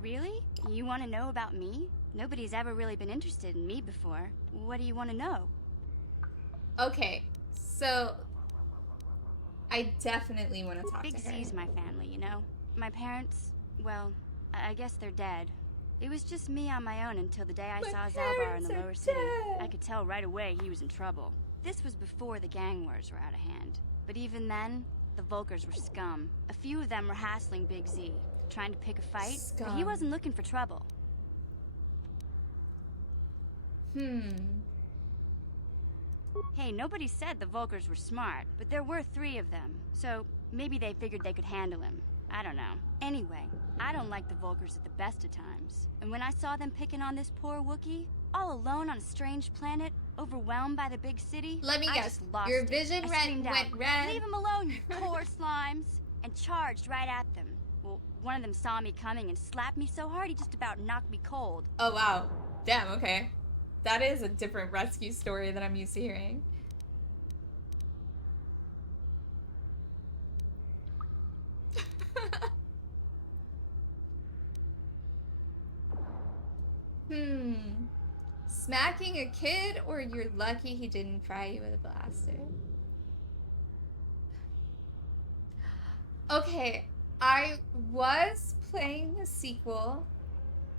Really? You want to know about me? Nobody's ever really been interested in me before. What do you want to know? Okay, so I definitely want to talk Big to her. Z's my family, you know? My parents, well, I guess they're dead. It was just me on my own until the day I saw Zalbar in the lower city. I could tell right away he was in trouble. This was before the gang wars were out of hand. But even then, the Vulcars were scum. A few of them were hassling Big Z, trying to pick a fight, but he wasn't looking for trouble. Hey, nobody said the Vulcars were smart, but there were 3 of them, so maybe they figured they could handle him. I don't know. Anyway, I don't like the Vulcars at the best of times. And when I saw them picking on this poor Wookiee, all alone on a strange planet, overwhelmed by the big city, Let me I guess. just lost Your it. vision I went screamed out, red. "Leave him alone, you poor slimes!" and charged right at them. Well, one of them saw me coming and slapped me so hard he just about knocked me cold. Oh, wow. Damn, okay. That is a different rescue story than I'm used to hearing. Smacking a kid, or you're lucky he didn't fry you with a blaster? Okay, I was playing the sequel,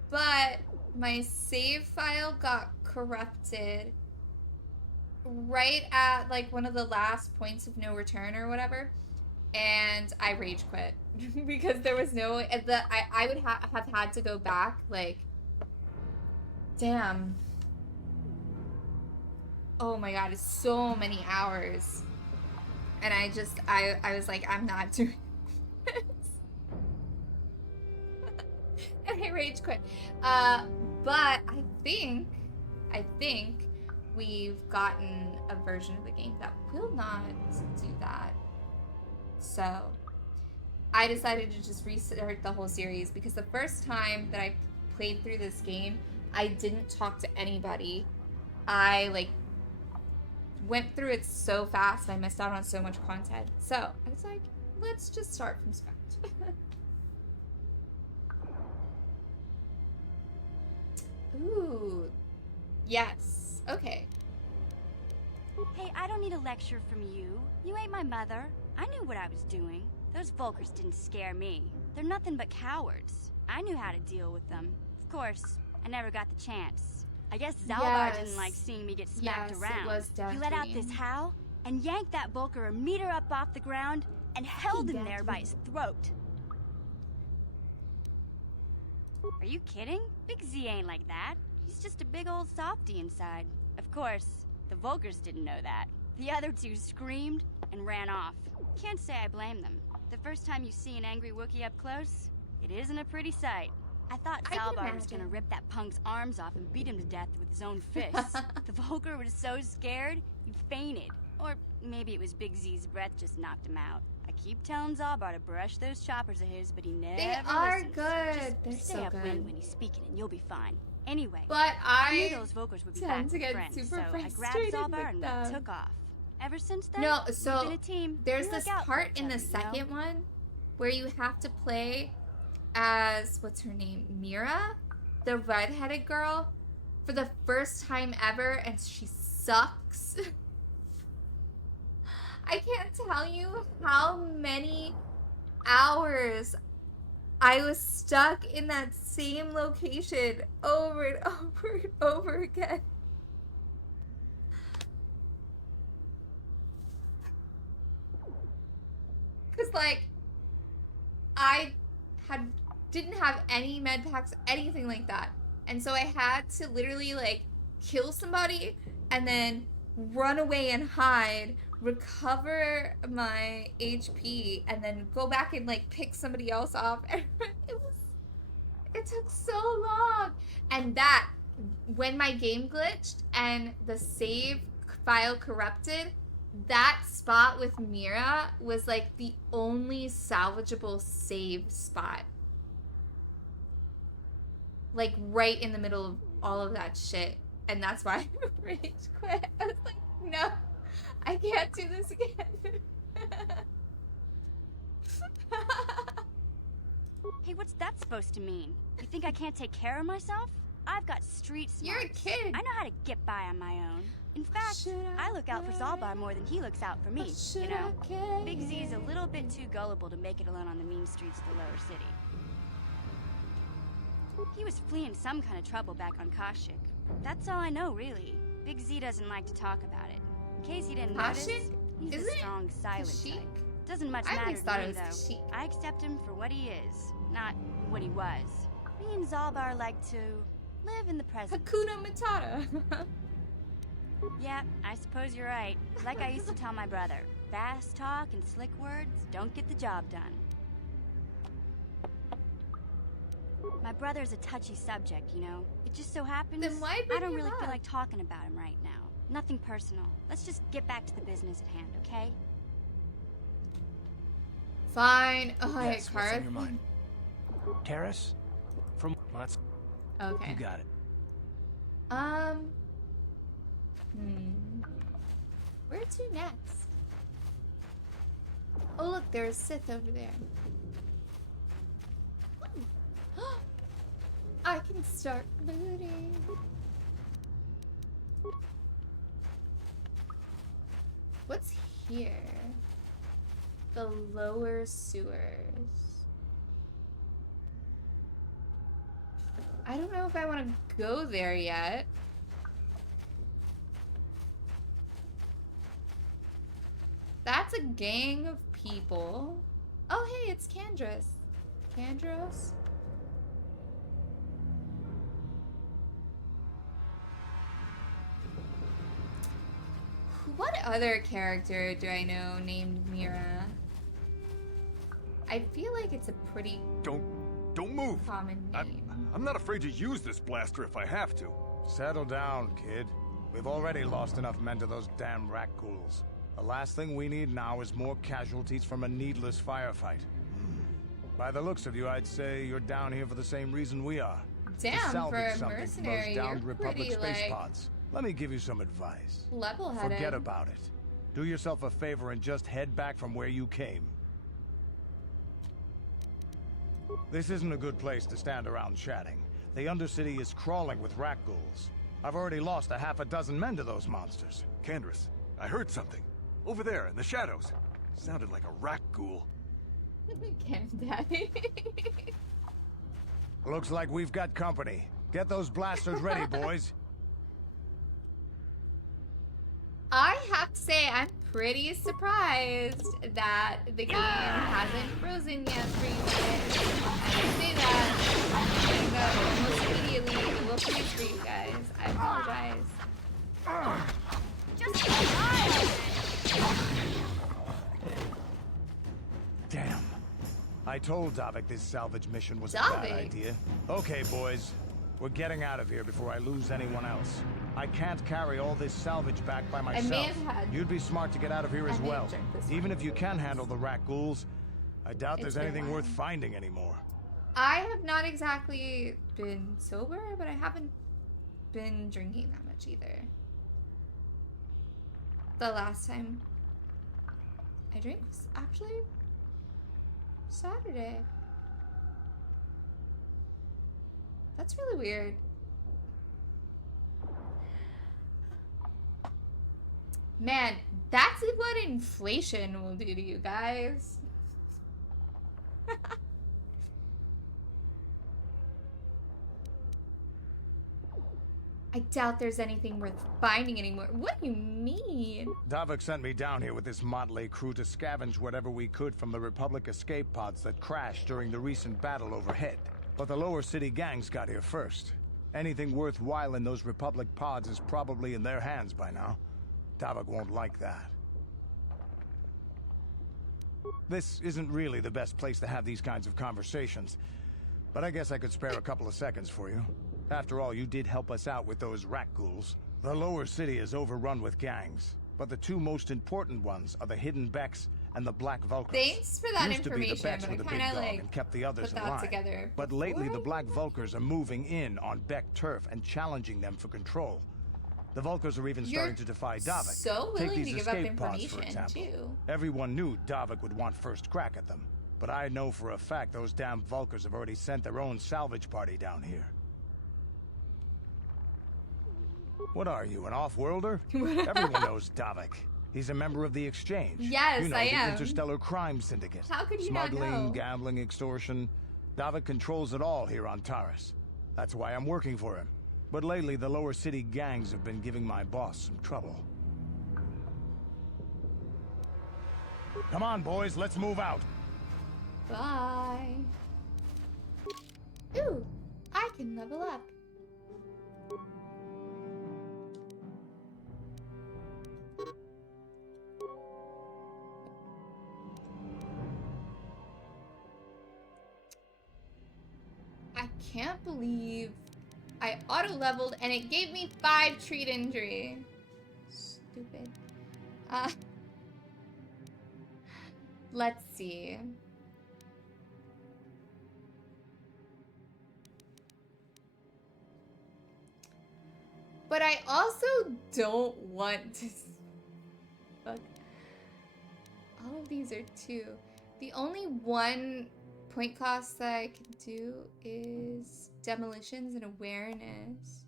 but my save file got corrupted right at like one of the last points of no return or whatever, and I rage quit because there was no I would have had to go back, like, damn, oh my god, it's so many hours, and I was like, I'm not doing this. And I rage quit. But I think we've gotten a version of the game that will not do that. So I decided to just restart the whole series because the first time that I played through this game, I didn't talk to anybody. I like went through it so fast, I missed out on so much content. So I was like, let's just start from scratch. Ooh, yes, okay. Hey, I don't need a lecture from you. You ain't my mother. I knew what I was doing. Those Volkers didn't scare me. They're nothing but cowards. I knew how to deal with them. Of course, I never got the chance. I guess Zalbar didn't like seeing me get smacked around. It was he let out this howl and yanked that Volker a meter up off the ground and held him there by his throat. Are you kidding? Big Z ain't like that. He's just a big old softy inside. Of course, the Volkers didn't know that. The other two screamed and ran off. Can't say I blame them. The first time you see an angry Wookiee up close, it isn't a pretty sight. I thought Zalbar was gonna rip that punk's arms off and beat him to death with his own fists. The Volker was so scared, he fainted. Or maybe it was Big Z's breath just knocked him out. I keep telling Zalbar to brush those choppers of his, but he never listens. Good. Just stay so upwind when he's speaking and you'll be fine. Anyway, but I knew those Volkers would be back to get friends, super so I grabbed Zalbar and we took off. Ever since then, we've been a team. There's this part in the second one where you have to play as, what's her name, Mira, the redheaded girl, for the first time ever, and she sucks. I can't tell you how many hours I was stuck in that same location over and over and over again. Cause like, I didn't have any med packs, anything like that. And so I had to literally like kill somebody and then run away and hide, recover my HP, and then go back and like pick somebody else off. It took so long. And that, when my game glitched and the save file corrupted, that spot with Mira was like the only salvageable save spot. Like right in the middle of all of that shit. And that's why I rage quit. I was like, no, I can't do this again. Hey, what's that supposed to mean? You think I can't take care of myself? I've got street smarts. You're a kid. I know how to get by on my own. In fact, I look out for Zalbar more than he looks out for me. You know, Big Z's a little bit too gullible to make it alone on the mean streets of the lower city. He was fleeing some kind of trouble back on Kashyyyk. That's all I know, really. Big Z doesn't like to talk about it. In case you didn't notice, he's a strong, silent type. Doesn't much matter to me, though. I accept him for what he is, not what he was. Me and Zalbar like to live in the present. Hakuna Matata. Yeah, I suppose you're right. Like I used to tell my brother, fast talk and slick words don't get the job done. My brother's a touchy subject, you know. It just so happens then why I don't really feel like talking about him right now. Nothing personal. Let's just get back to the business at hand, okay? Fine. Oh, yes, what's on your mind? Terrace? From what's? Okay. You got it. Where to next? Oh look, there's Sith over there. I can start looting. What's here? The lower sewers. I don't know if I want to go there yet. That's a gang of people. Oh, hey, it's Candros. Candros? What other character do I know named Mira? I feel like it's a pretty Don't move. common name. I'm not afraid to use this blaster if I have to. Settle down, kid. We've already lost enough men to those damn rat ghouls. The last thing we need now is more casualties from a needless firefight. By the looks of you, I'd say you're down here for the same reason we are. Damn, to salvage for a something mercenary, from those downed you're Republic pretty, space like, pods. Let me give you some advice. level-headed. Forget about it. Do yourself a favor and just head back from where you came. This isn't a good place to stand around chatting. The Undercity is crawling with rat ghouls. I've already lost a half a dozen men to those monsters. Candace, I heard something. Over there, in the shadows. Sounded like a rat ghoul. Daddy. Looks like we've got company. Get those blasters ready, boys. I have to say, I'm pretty surprised that the game hasn't frozen yet for you guys. I say that, and almost immediately it will freeze for you guys. I apologize. Just die! Damn. I told Davik this salvage mission was a bad idea. Okay, boys. We're getting out of here before I lose anyone else. I can't carry all this salvage back by myself. You'd be smart to get out of here as well. Even if you can handle the rat ghouls, I doubt there's anything worth finding anymore. I have not exactly been sober, but I haven't been drinking that much either. The last time I drank was actually Saturday. That's really weird. Man, that's what inflation will do to you guys. I doubt there's anything worth finding anymore. What do you mean? Davik sent me down here with this motley crew to scavenge whatever we could from the Republic escape pods that crashed during the recent battle overhead. But the lower city gangs got here first. Anything worthwhile in those Republic pods is probably in their hands by now. Davik won't like that. This isn't really the best place to have these kinds of conversations, but I guess I could spare a couple of seconds for you. After all, you did help us out with those rat ghouls. The lower city is overrun with gangs, but the two most important ones are the Hidden Becks and the Black Vulkars. Thanks for that Used information, to be the Becks but I were the big kinda, dog like, and kept the others put in that line. together But lately, before the Black Vulkars are moving in on Beck turf and challenging them for control. The Vulkars are even starting to defy Davik. So Take willing these to give up escape pods, for information example. too. Everyone knew Davik would want first crack at them, but I know for a fact those damn Vulkars have already sent their own salvage party down here. What are you, an off-worlder? Everyone knows Davik. He's a member of the Exchange. Yes, you know, I the am. Interstellar Crime Syndicate. How could you not Smuggling, know? gambling, extortion. Davik controls it all here on Taris. That's why I'm working for him. But lately, the lower city gangs have been giving my boss some trouble. Come on, boys, let's move out. Bye. Ooh, I can level up. I can't believe I auto-leveled and it gave me 5 treat injury. Stupid. Let's see. But I also don't want to... Fuck. All of these are 2. The only one point costs that I can do is demolitions and awareness.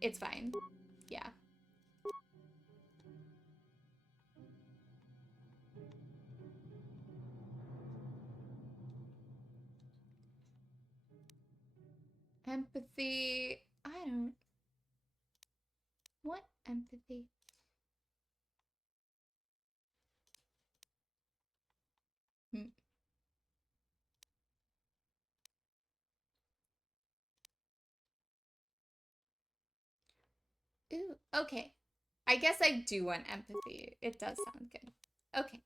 It's fine. Yeah. Empathy. I don't want empathy. Ooh, okay. I guess I do want empathy. It does sound good. Okay.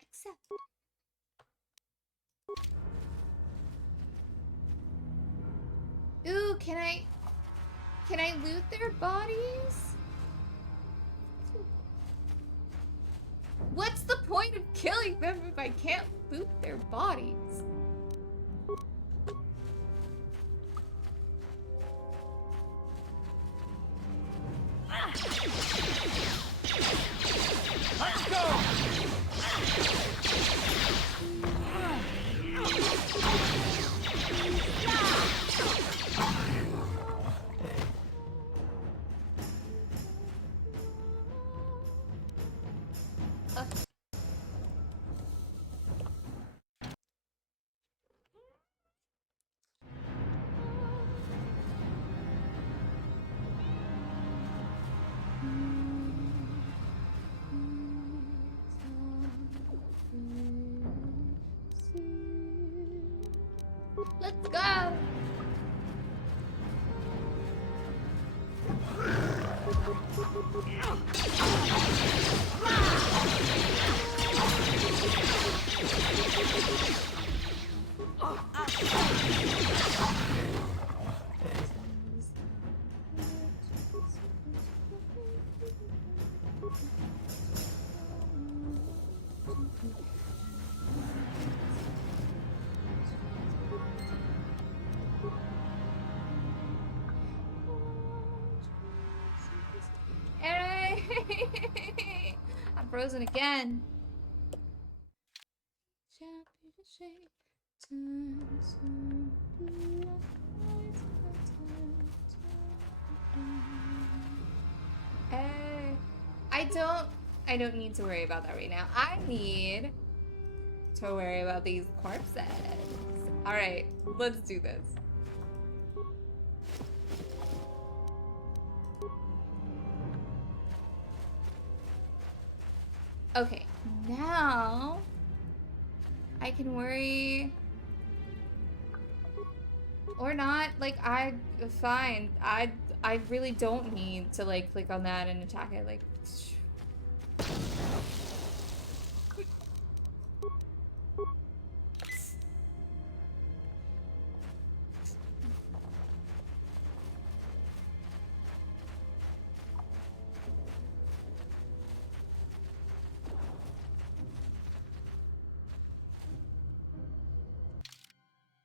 Accept. Ooh, can I loot their bodies? What's the point of killing them if I can't loot their bodies? Let's go! Let's go! I'm frozen again. I don't need to worry about that right now. I need to worry about these corpses. All right, let's do this. Okay, now I can worry or not. Like, fine. I really don't need to like click on that and attack it. Like,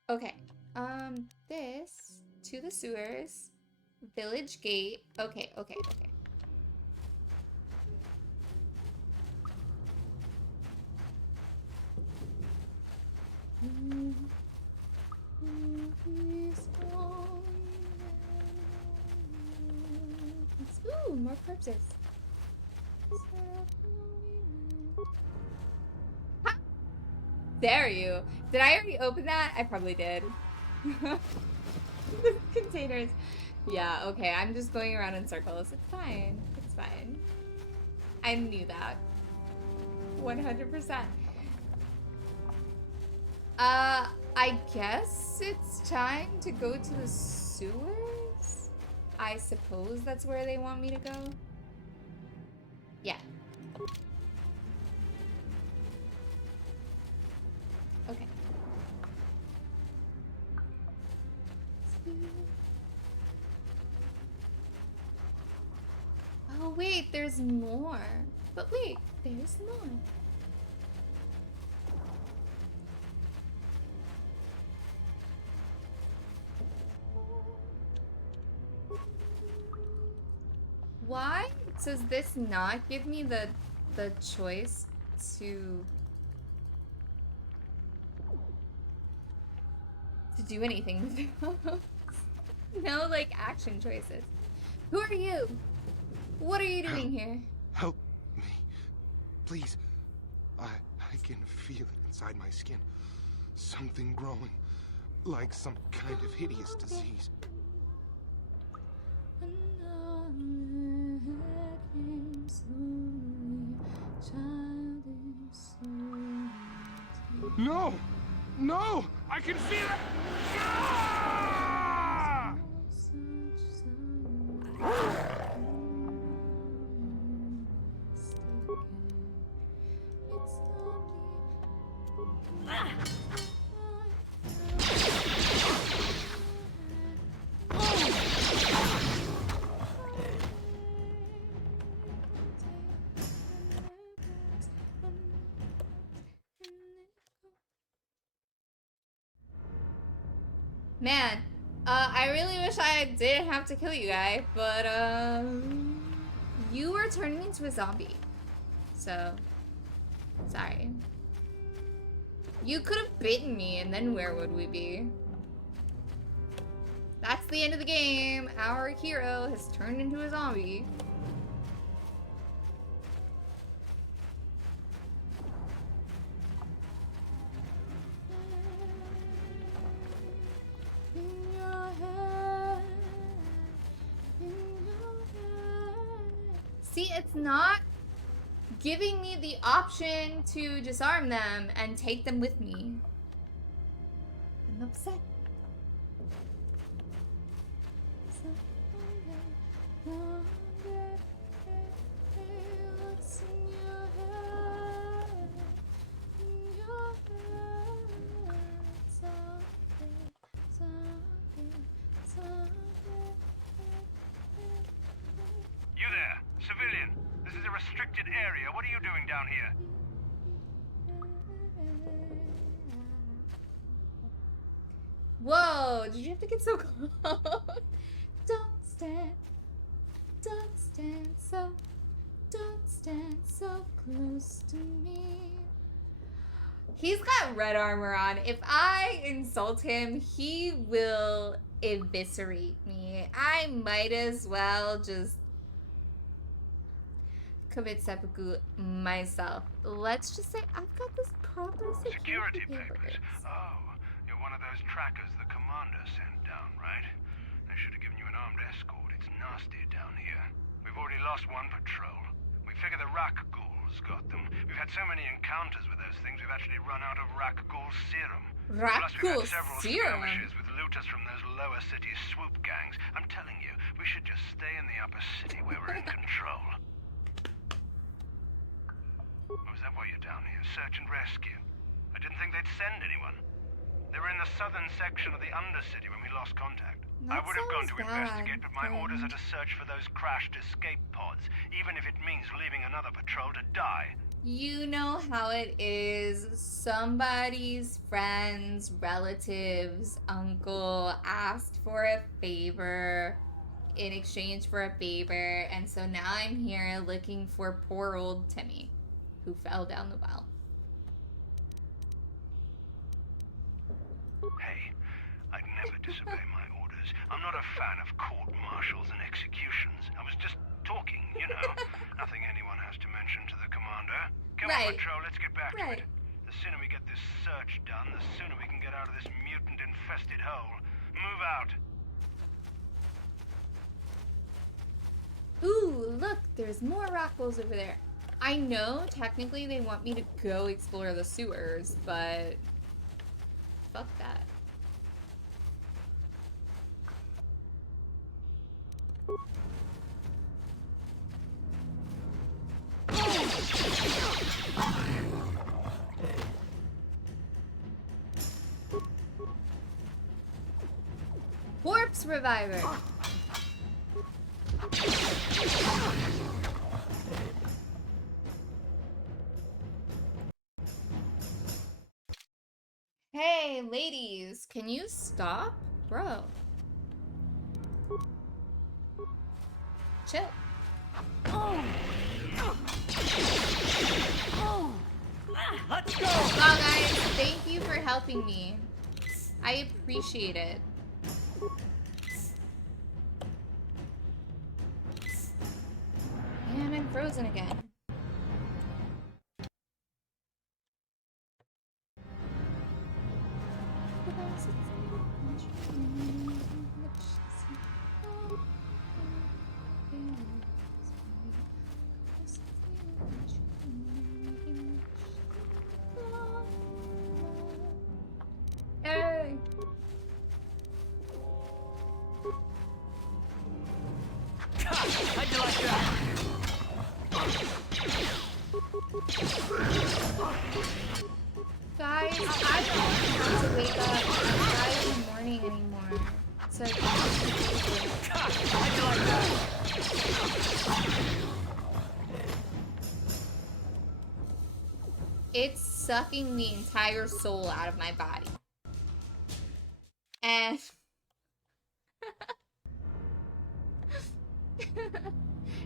okay, this to the sewers, village gate. Okay. Ooh, more corpses. Ha! Dare you? Did I already open that? I probably did. The containers. Yeah, okay, I'm just going around in circles. It's fine. It's fine. I knew that. 100%. I guess it's time to go to the sewers? I suppose that's where they want me to go. Yeah. Okay. Oh, wait, there's more. But wait, there's more. Why does this not give me the choice to do anything with those. No, like, action choices. Who are you? What are you doing here? Help me. Please. I can feel it inside my skin. Something growing. Like some kind of hideous disease. No! No! I can feel it! Ah! Man, I really wish I didn't have to kill you guy, but you were turning into a zombie. So, sorry. You could have bitten me, and then where would we be? That's the end of the game. Our hero has turned into a zombie. See, it's not giving me the option to disarm them and take them with me. I'm upset. You there, civilian. This is a restricted area. What are you doing down here? Whoa, did you have to get so close? Don't stand so close to me. He's got red armor on. If I insult him, he will eviscerate me. I might as well just commit seppuku myself. Let's just say I've got this proper security papers. Oh, you're one of those trackers the commander sent down, right? They should have given you an armed escort. It's nasty down here. We've already lost one patrol. We figure the Rak ghouls got them. We've had so many encounters with those things, we've actually run out of Rak ghoul serum. Rak Plus, we've ghoul had several serum? skirmishes with looters from those lower city swoop gangs. I'm telling you, we should just stay in the upper city where we're in control. Oh, is that why you're down here? Search and rescue? I didn't think they'd send anyone. They were in the southern section of the Undercity when we lost contact. I would have gone to investigate, but my orders are to search for those crashed escape pods, even if it means leaving another patrol to die. You know how it is. Somebody's friends, relatives, uncle asked for a favor in exchange for a favor, and so now I'm here looking for poor old Timmy, who fell down the well. Hey, I'd never disobey my orders. I'm not a fan of court-martials and executions. I was just talking, you know. Nothing anyone has to mention to the commander. Come on, patrol, let's get back to it. The sooner we get this search done, the sooner we can get out of this mutant-infested hole. Move out. Ooh, look, there's more rock ghouls over there. I know technically they want me to go explore the sewers, but fuck that. Corpse Reviver. Hey, ladies, can you stop? Bro. Chill. Let's go! Wow, guys, thank you for helping me. I appreciate it. And I'm frozen again. Hey! How'd you like that? Guys, I don't want to wake up at 5 in the morning anymore. So How'd you like that? it's sucking the entire soul out of my body. And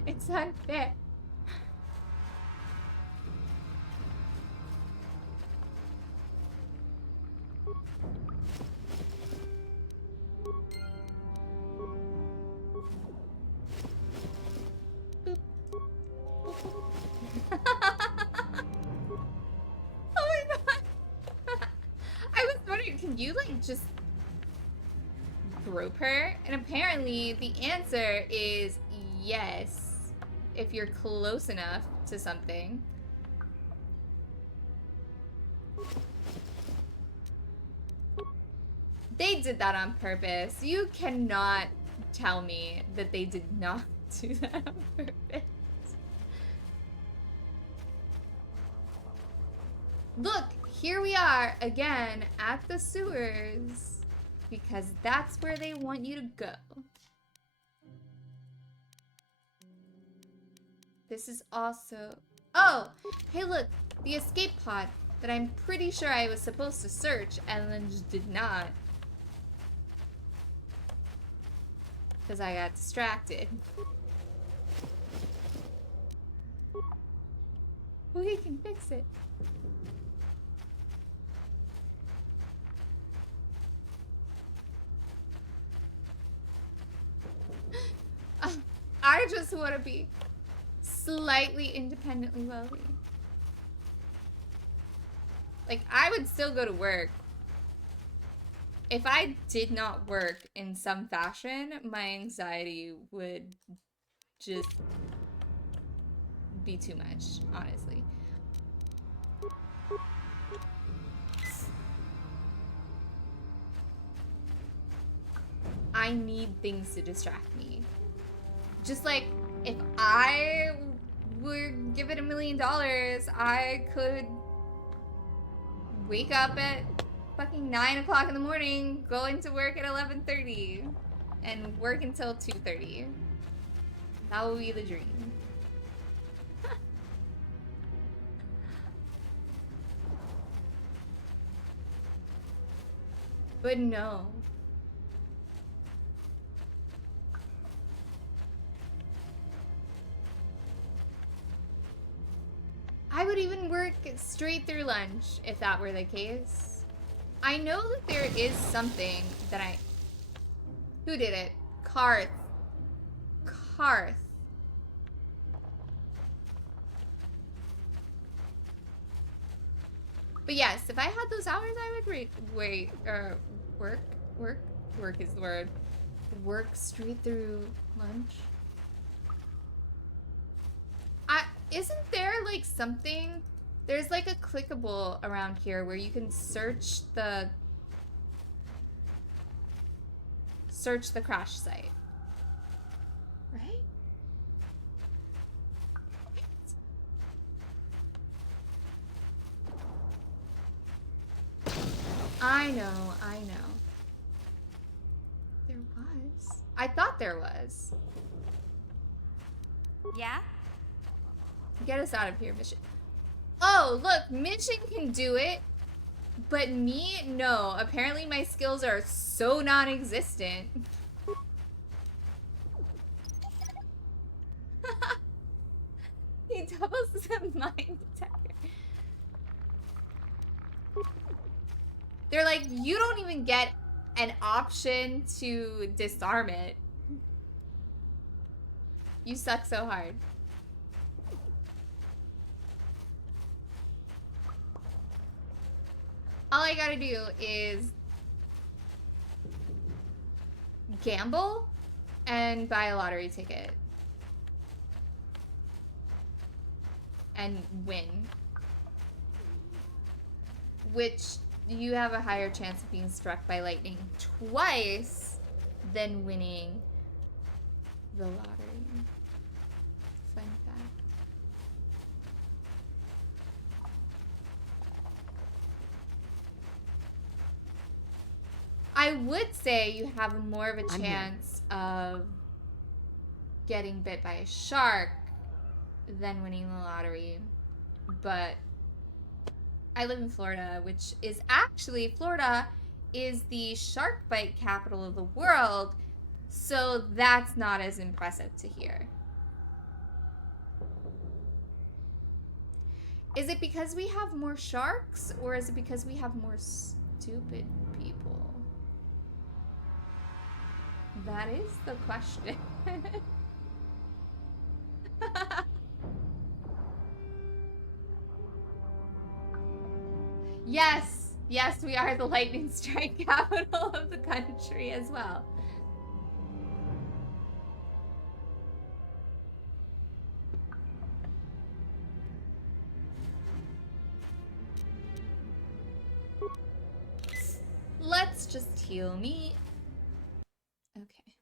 it's unfair. Oh my god. I was wondering, can you like just grope her? And apparently the answer is yes, if you're close enough to something. They did that on purpose. You cannot tell me that they did not do that on purpose. Look, here we are again at the sewers because that's where they want you to go. This is also... Oh, hey look, the escape pod that I'm pretty sure I was supposed to search and then just did not. Because I got distracted. We can fix it. I just want to be slightly independently wealthy. Like, I would still go to work. If I did not work in some fashion, my anxiety would just be too much, honestly. I need things to distract me. Just like, if I were given $1 million, I could wake up at fucking 9 o'clock in the morning, go into work at 11:30, and work until 2:30. That would be the dream. But no. I would even work straight through lunch if that were the case. I know that there is something that I... Who did it? Karth. Karth. But yes, if I had those hours, I would work is the word. Work straight through lunch. Isn't there like something? There's like a clickable around here where you can search the crash site. Right? I know. There was. I thought there was. Yeah? Get us out of here, Mission. Oh, look, Mission can do it. But me, no. Apparently my skills are so non-existent. He doubles as a mine detector. They're like, you don't even get an option to disarm it. You suck so hard. All I gotta do is gamble and buy a lottery ticket. And win. Which you have a higher chance of being struck by lightning twice than winning the lottery. Fun fact. I would say you have more of a chance of getting bit by a shark than winning the lottery, but I live in Florida, which is actually, Florida is the shark bite capital of the world, so that's not as impressive to hear. Is it because we have more sharks, or is it because we have more stupid people? That is the question. Yes, yes, we are the lightning strike capital of the country as well. Let's just heal me. Okay.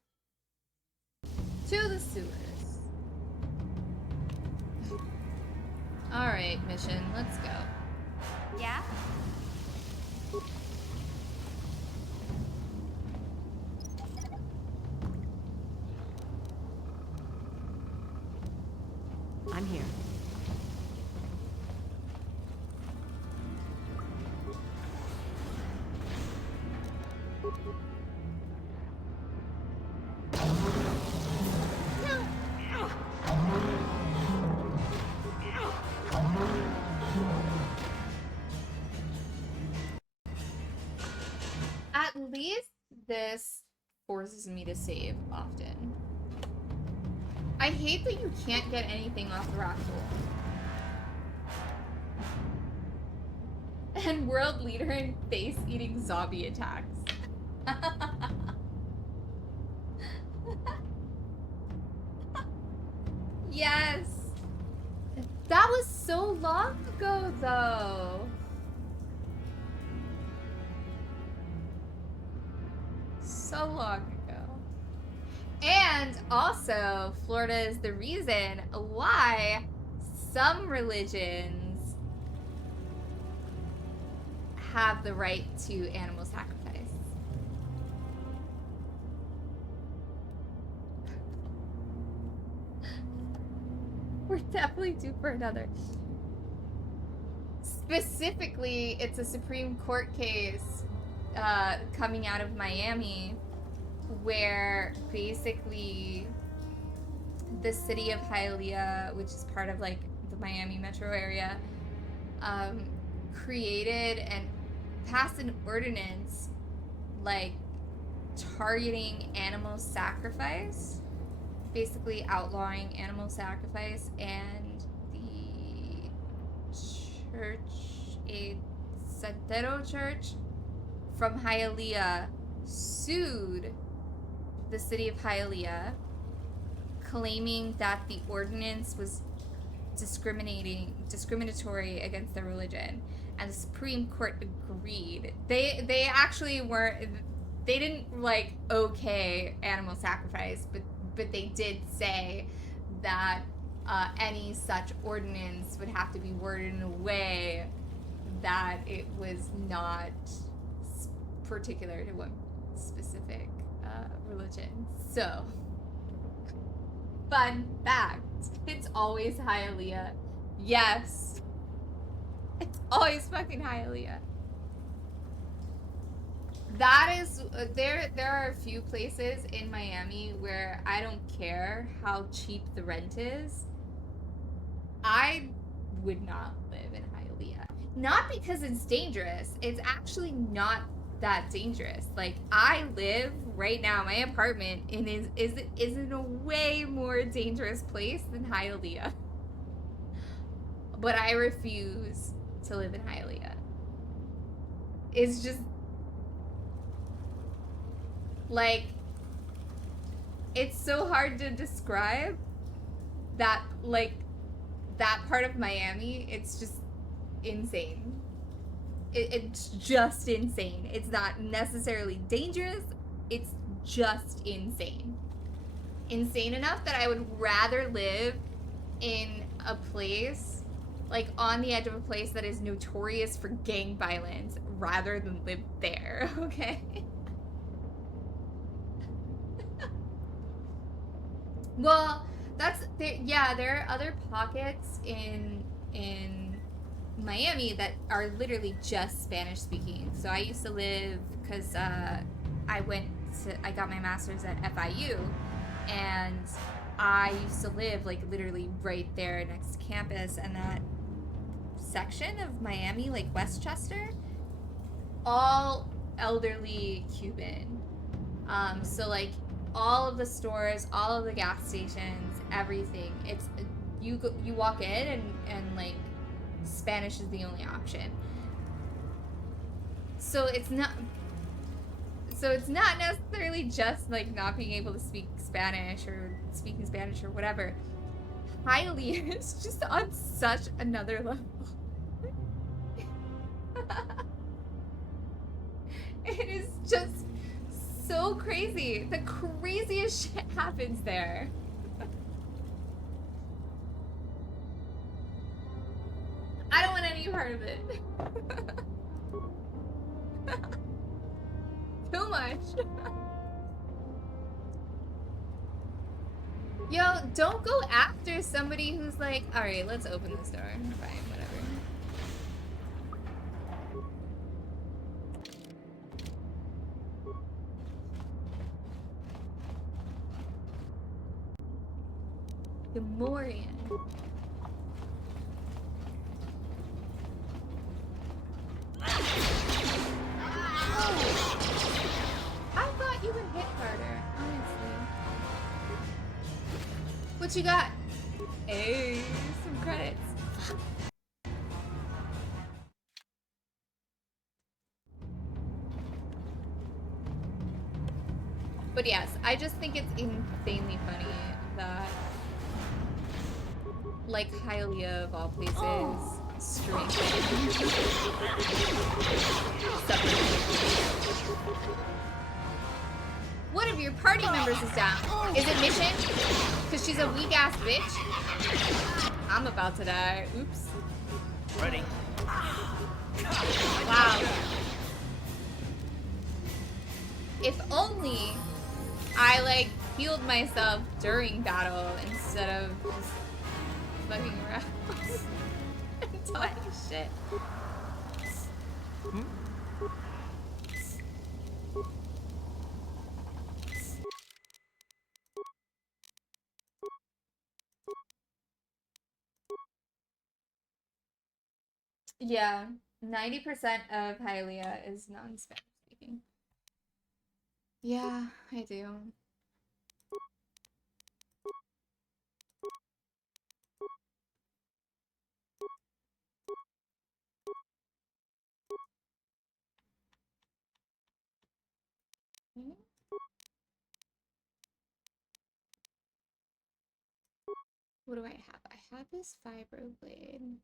To the sewers. Alright, mission, let's go. Yeah? I'm here. At least this forces me to save often. I hate that you can't get anything off the rock pool. And world leader in face-eating zombie attacks. Yes! That was so long ago, though. So long ago. And also, Florida is the reason why some religions have the right to animal sacrifice. We're definitely due for another. Specifically, it's a Supreme Court case coming out of Miami where basically the city of Hialeah, which is part of like the Miami metro area, created and passed an ordinance like targeting animal sacrifice, basically outlawing animal sacrifice, and the church, a Santero church from Hialeah, sued the city of Hialeah, claiming that the ordinance was discriminatory against their religion, and the Supreme Court agreed. They actually weren't. They didn't like okay animal sacrifice, but they did say that any such ordinance would have to be worded in a way that it was not particular to one specific religion. So, fun fact, it's always Hialeah. Yes. It's always fucking Hialeah. That is, there are a few places in Miami where I don't care how cheap the rent is. I would not live in Hialeah. Not because it's dangerous. It's actually not that dangerous. Like, I live right now, my apartment is in a way more dangerous place than Hialeah. But I refuse to live in Hialeah. It's just like, it's so hard to describe that, like, that part of Miami. It's just insane. It's just insane. It's not necessarily dangerous. It's just insane. Insane enough that I would rather live in a place, like on the edge of a place that is notorious for gang violence, rather than live there, okay? Well, there are other pockets in Miami that are literally just Spanish speaking. So I used to live, because I got my master's at FIU, and I used to live like literally right there next to campus, and that section of Miami, like Westchester, all elderly Cuban. So like all of the stores, all of the gas stations, everything, it's you walk in and like Spanish is the only option. So it's not necessarily just like not being able to speak Spanish or speaking Spanish or whatever. Hialeah is just on such another level. It is just so crazy. The craziest shit happens there. I don't want any part of it. Too much. Yo, don't go after somebody who's like, alright, let's open this door. Fine, whatever. Gamorrean. I thought you would hit harder, honestly. What you got? Hey, some credits. But yes, I just think it's insanely funny that, like, Hialeah of all places, strange. One of your party members is down. Is it Mission? Because she's a weak ass bitch. I'm about to die. Oops. Ready. Wow. If only I like healed myself during battle instead of just fucking around and talking shit. Yeah, 90% of Hialeah is non-Spanish speaking. Yeah, I do. What do I have? I have this vibroblade.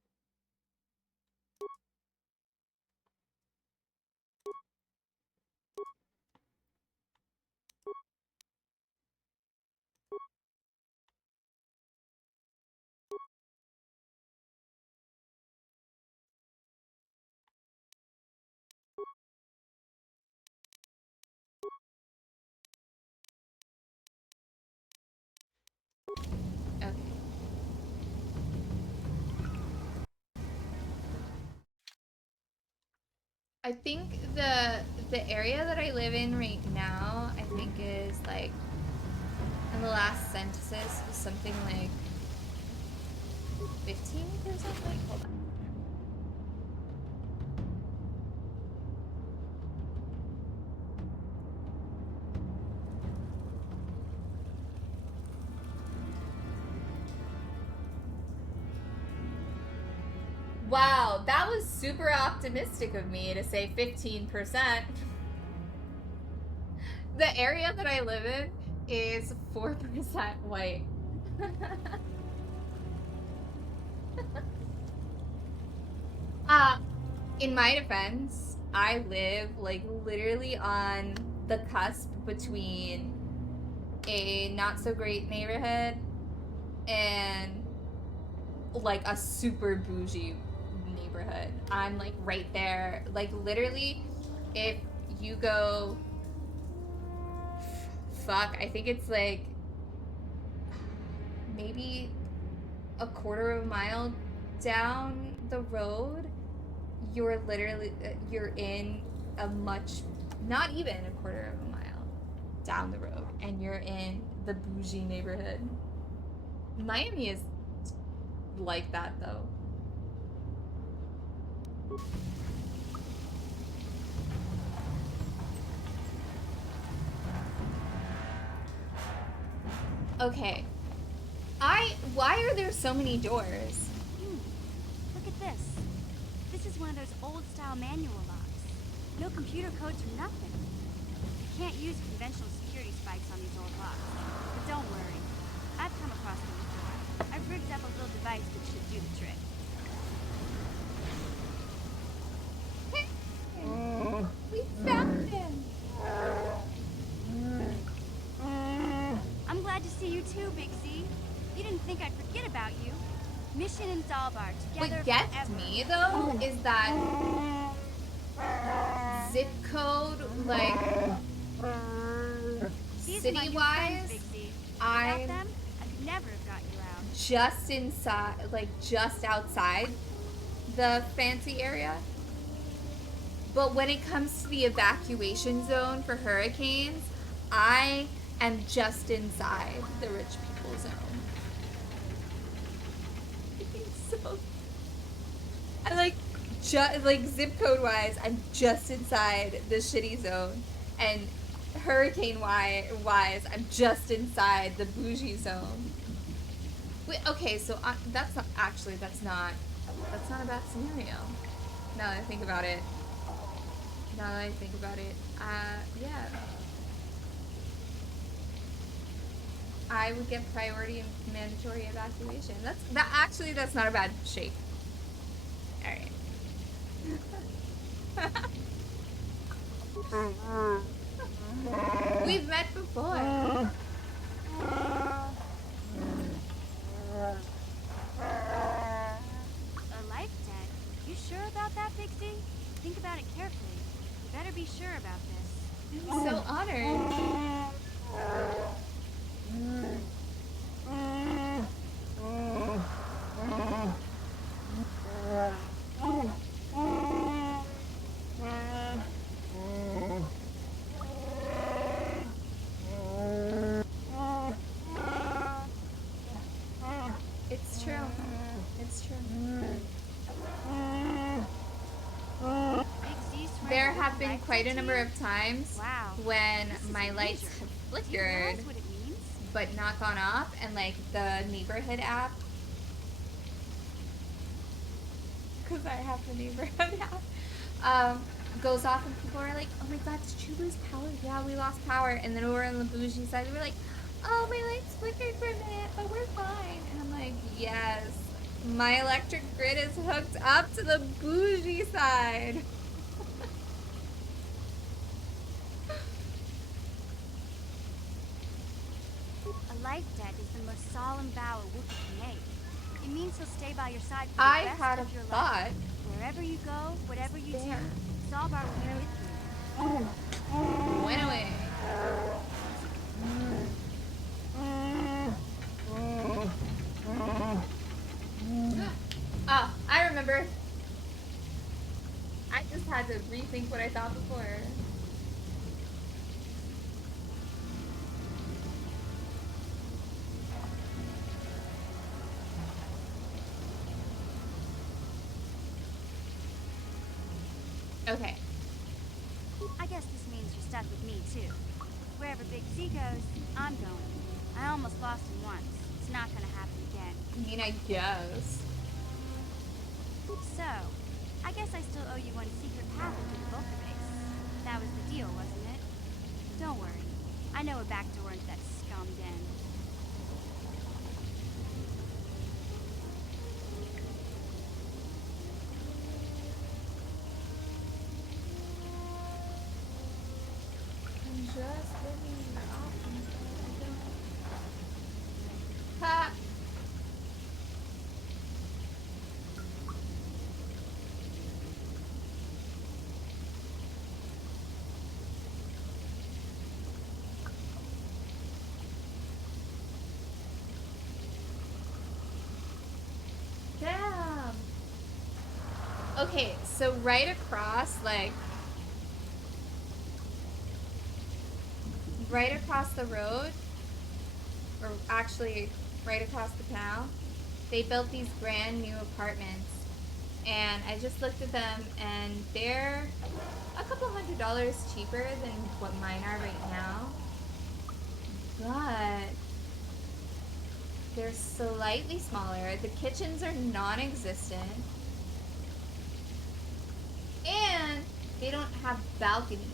Okay. I think the area that I live in right now, I think is like, in the last census was something like 15 or something. Hold on. Wow, that was super optimistic of me to say 15%. The area that I live in is 4% white. In my defense, I live like literally on the cusp between a not so great neighborhood and like a super bougie neighborhood. I'm like right there. Like literally, if you go, fuck, I think it's like maybe a quarter of a mile down the road, you're literally, you're in a much, not even a quarter of a mile down the road, and you're in the bougie neighborhood. Miami is like that though. Okay. Why are there so many doors? Look at this. This is one of those old-style manual locks. No computer codes or nothing. You can't use conventional security spikes on these old locks. But don't worry. I've come across them before. I've rigged up a little device that should do the trick. We found him! I'm glad to see you too, Big Z. You didn't think I'd forget about you. Mission and Dalbar together. What gets me though is that zip code, like city-wise, I'm them, I could never have got you out. just inside, like just outside the fancy area. But when it comes to the evacuation zone for hurricanes, I am just inside the rich people zone. So, I like zip code wise, I'm just inside the shitty zone, and hurricane wise, I'm just inside the bougie zone. Wait, okay, so that's not actually that's not a bad scenario. Now that I think about it. Yeah. I would get priority and mandatory evacuation. That's not a bad shape. All right. We've met before. A life debt? You sure about that, Pixie? Think about it carefully. You better be sure about this. I'm so honored. It's true. It's true. There have been quite a number of times when my lights have flickered but not gone off, and like the neighborhood app, because I have the neighborhood app, goes off and people are like, oh my god, did you lose power? Yeah, we lost power. And then over on the bougie side, we were like, oh, my lights flickered for a minute, but we're fine. And I'm like, yes, my electric grid is hooked up to the bougie side. A life debt is the most solemn vow a Wookiee can make. It means he'll stay by your side for I the rest had of a your thought. life. Wherever you go, whatever you do, Zalbar will be with you. Went away. Oh, I remember. I just had to rethink what I thought before. Okay. I guess this means you're stuck with me, too. Wherever Big Z goes, I'm going. I almost lost him once. It's not gonna happen again. I mean, I guess. So, I guess I still owe you one secret passage to the Vulcan base. That was the deal, wasn't it? Don't worry. I know a back door into that scum den. I'm just looking for options. Ha! Damn. Okay, so right across, like, right across the road, or actually right across the canal, they built these brand new apartments. And I just looked at them, and they're a couple $100 cheaper than what mine are right now. But they're slightly smaller. The kitchens are non-existent. And they don't have balconies.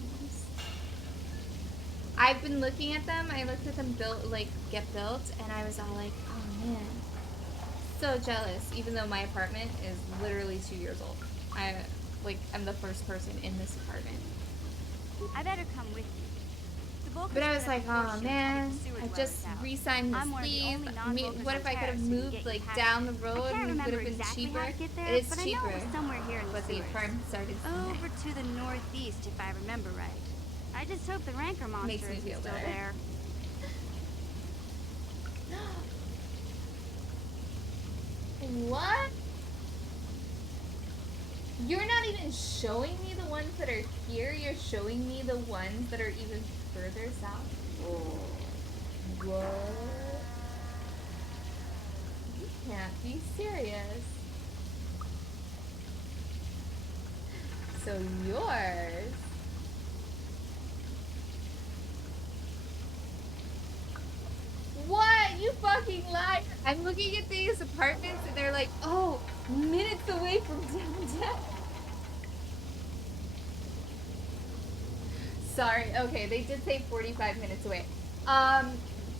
I've been looking at them. I looked at them get built, and I was all like, oh man, so jealous. Even though my apartment is literally 2 years old. I'm the first person in this apartment. I better come with you. But I was like, oh man, I just re-signed this leave. What if I could have moved like down the road and it would have been cheaper? It is cheaper, but the apartment started over to the northeast, if I remember right. I just hope the rancor monster isn't still there. What? You're not even showing me the ones that are here. You're showing me the ones that are even further south. Oh. What? You can't be serious. So yours. What? You fucking lied. I'm looking at these apartments and they're like, oh, minutes away from downtown. Sorry. Okay, they did say 45 minutes away.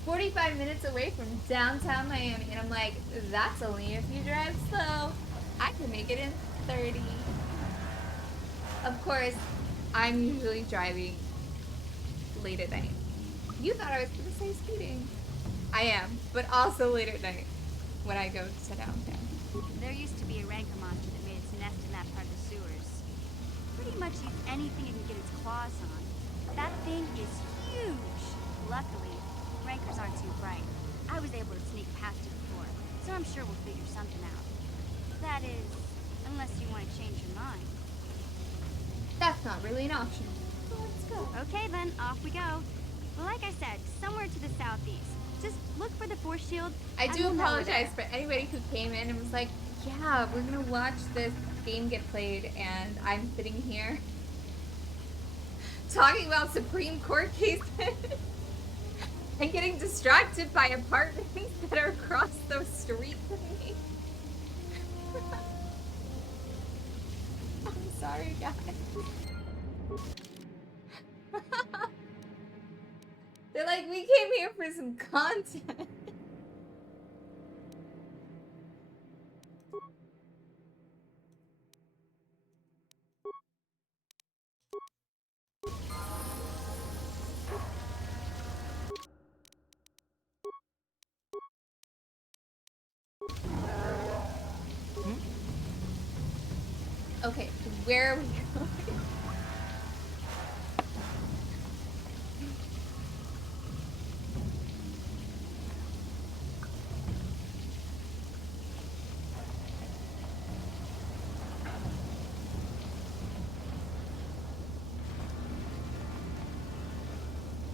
45 minutes away from downtown Miami. And I'm like, that's only if you drive slow. I can make it in 30. Of course, I'm usually driving late at night. You thought I was going to say speeding. I am, but also late at night when I go to downtown. There used to be a rancor monster that made its nest in that part of the sewers. Pretty much eats anything it can get its claws on. That thing is huge. Luckily, rancors aren't too bright. I was able to sneak past it before, so I'm sure we'll figure something out. That is, unless you want to change your mind. That's not really an option. So let's go. Okay then, off we go. Well, like I said, somewhere to the southeast. Just look for the force shield. I do apologize for anybody who came in and was like, yeah, we're gonna watch this game get played, and I'm sitting here talking about Supreme Court cases and getting distracted by apartments that are across the street from me. I'm sorry, guys. They're like, we came here for some content. Okay, where are we going?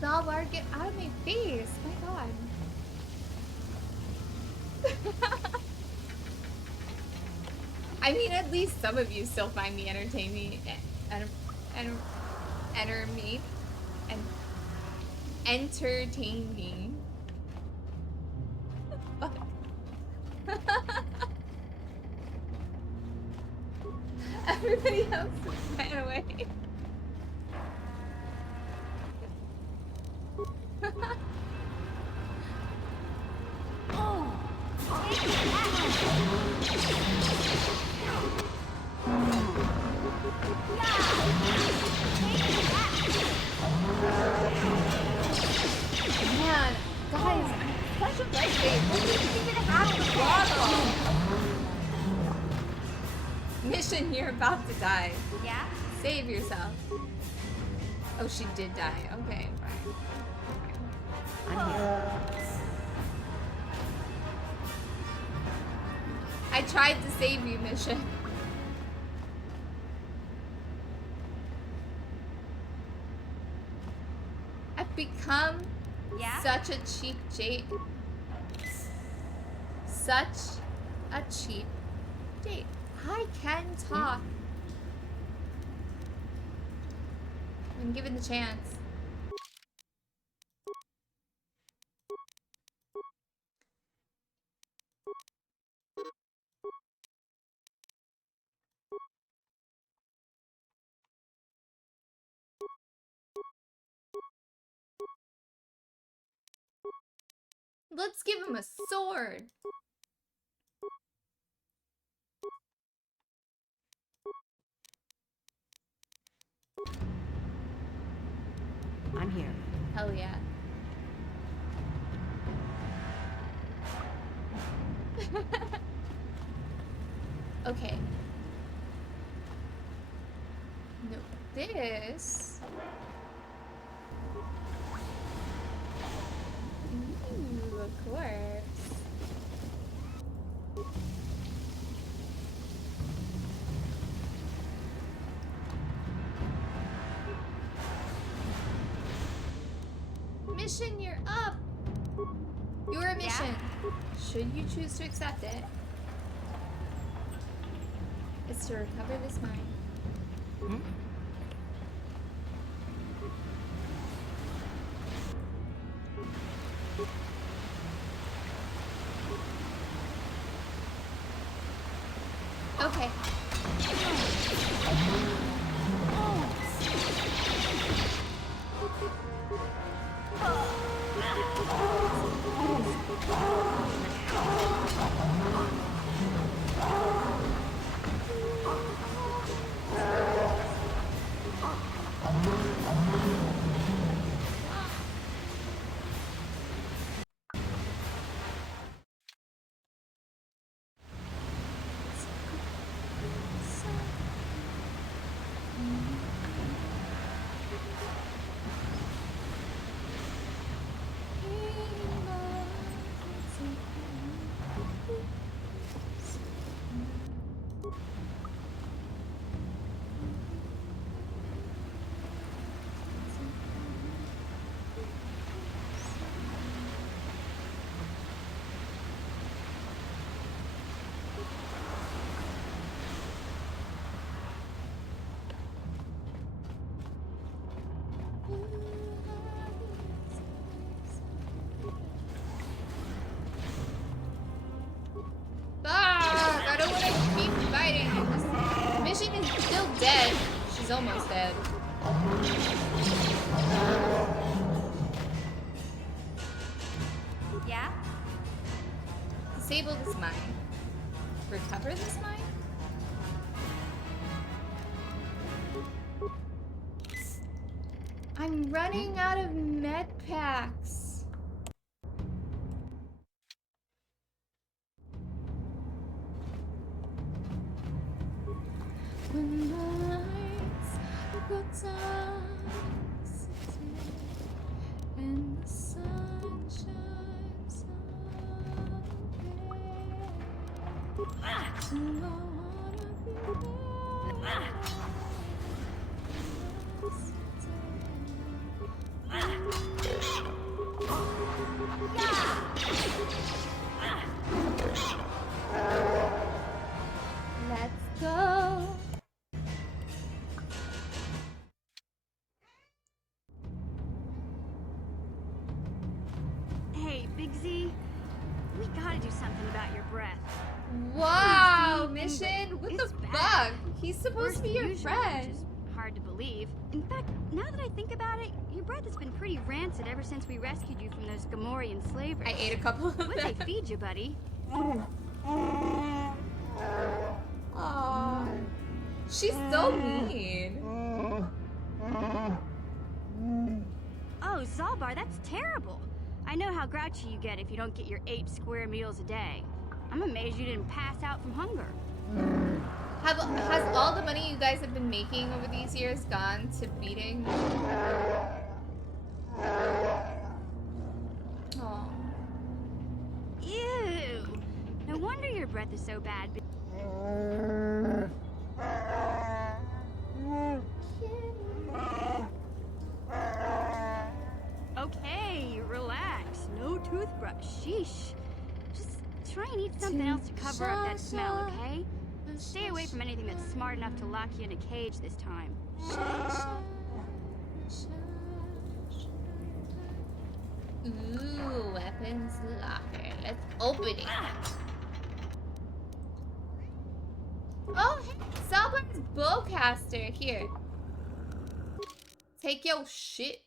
Dalbar, get out of my face! My god. I mean, at least some of you still find me entertaining and entertaining. Everybody else ran away. Oh, take Man, guys, such a great game. What do you think it had the bottle? Mission, you're about to die. Yeah? Save yourself. Oh, she did die. Okay, fine. I'm here. I tried to save you, Mission. I've become such a cheap date. Such a cheap date. I can talk. When given the chance. Let's give him a sword. I'm here. Hell yeah. Okay. No, this. Ooh, a corpse. Mission, you're up. Your mission. Should you choose to accept it, is to recover this mine. Okay. Ah, I don't want to keep fighting. This mission is still dead. She's almost dead. Yeah? Disable this mine. Recover this mine? I'm running out of med packs. When the lights go down and the sun shines on me, I wanna be Let's go. Hey, Big Z, we gotta do something about your breath. Wow, Mission? What the fuck? He's supposed to be your Usual, friend. which is hard to believe. In fact, now that I think about it, your breath has been pretty rancid ever since we rescued you from those Gamorrean slavers. I ate a couple of them. What'd they feed you, buddy? Aww. She's so mean. Oh, Zalbar, that's terrible. I know how grouchy you get if you don't get your 8 square meals a day. I'm amazed you didn't pass out from hunger. Has all the money you guys have been making over these years gone to feeding? Oh. Ew. No wonder your breath is so bad. Okay, relax. No toothbrush. Sheesh. Just try and eat something else to cover up that smell, okay? Stay away from anything that's smart enough to lock you in a cage this time. Ooh, weapons locker. Let's open it. Oh, hey, Salbert's bowcaster. Here. Take your shit.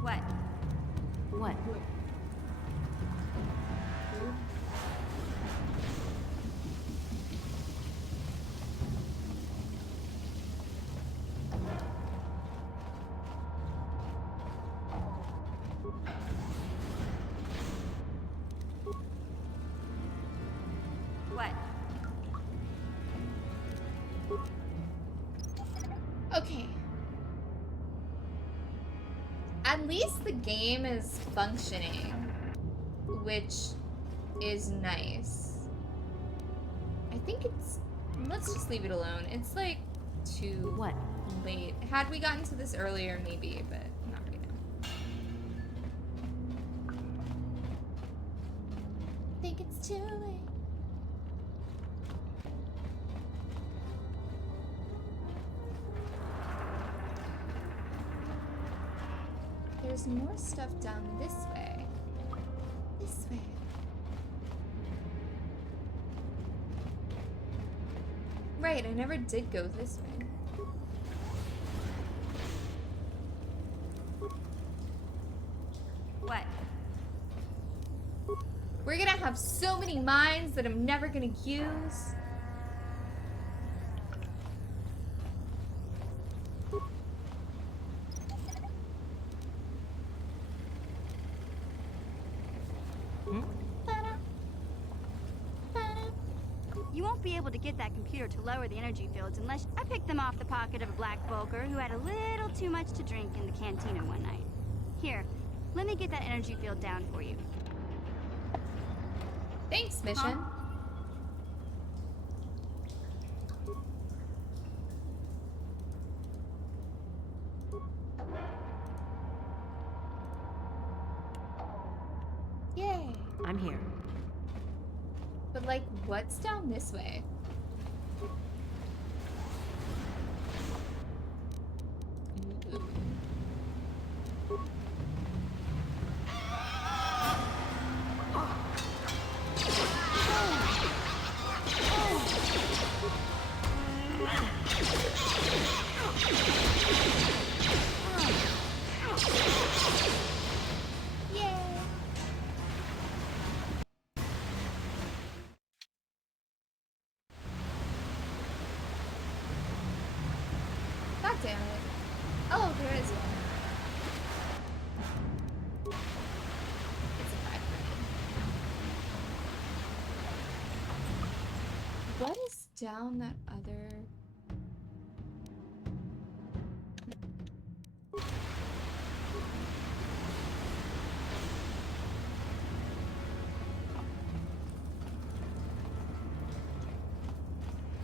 What? What? What? Okay. At least the game is functioning, which is nice. I think it's... Let's just leave it alone. It's like too late. Had we gotten to this earlier, maybe, but not right now. I think it's too late. There's more stuff down this way. This way. Right, I never did go this way. What? We're gonna have so many mines that I'm never gonna use. You won't be able to get that computer to lower the energy fields unless I picked them off the pocket of a black Volker who had a little too much to drink in the cantina one night. Here, let me get that energy field down for you. Thanks, Mission. Yay. I'm here. But like, what's down this way? God damn it. Oh, there is one. It's a factory. What is down that other...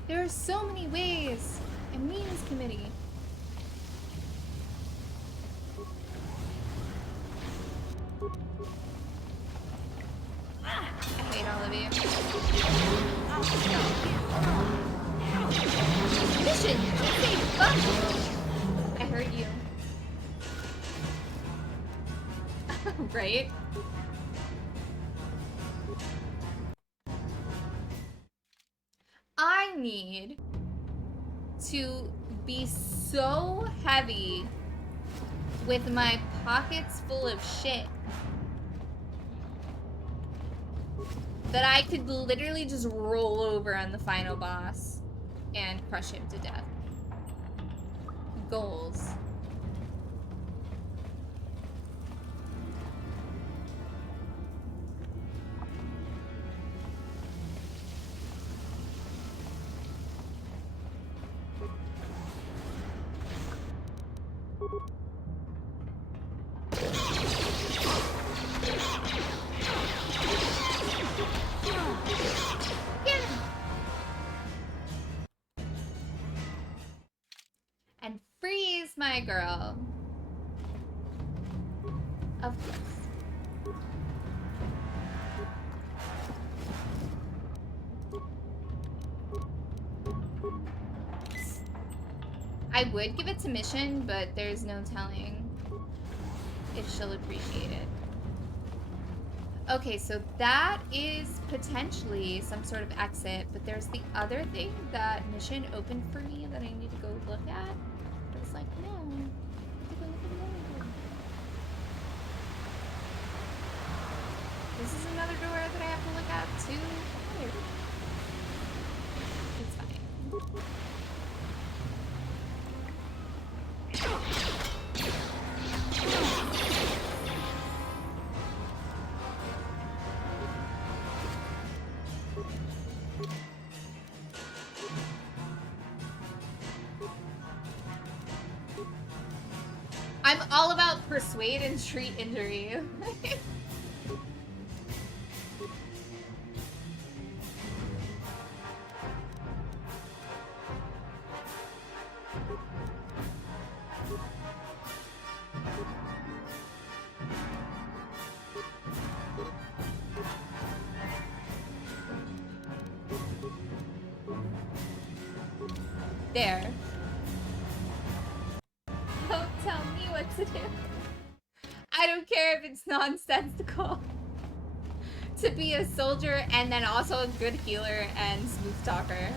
There are so many ways. A means committee. I hate all of you. Mission! Say fuck! I heard you. Right? I need to be so heavy with my pockets full of shit that I could literally just roll over on the final boss and crush him to death. Goals. And freeze my girl. Of course. I would give it to Mission, but there's no telling if she'll appreciate it. Okay, so that is potentially some sort of exit, but there's the other thing that Mission opened for me that I need to go look at. But it's like, no, I have to go look at the other door. This is another door that I have to look at too. It's fine. I'm all about persuade and treat injury. There. Don't tell me what to do. I don't care if it's nonsensical. To be a soldier and then also a good healer and smooth talker.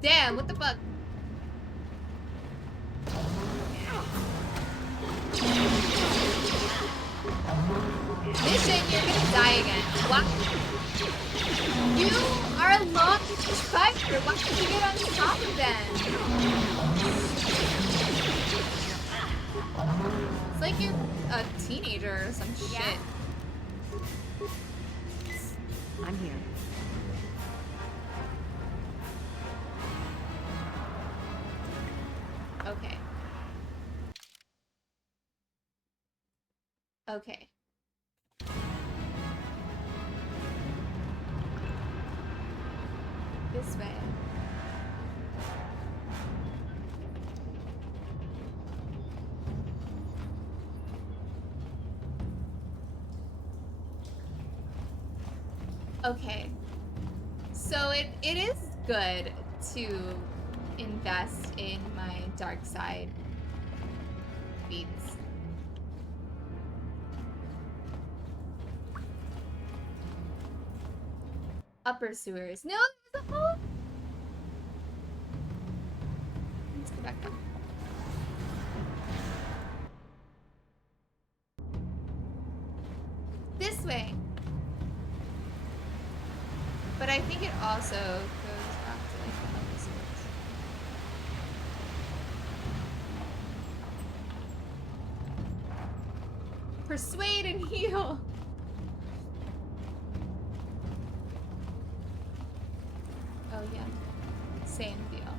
Damn, what the fuck? Mission, you're gonna die again. What? You are a long fighter. Why can't you get on top of them? It's like you're a teenager or some shit. I'm here. Okay. Okay. This way. Okay. So it is good to invest in my dark side beats. Upper sewers. No, there's a hole. Let's go back up. This way. But I think it also goes back to like the upper sewers. Persuade and heal. Oh yeah, same deal.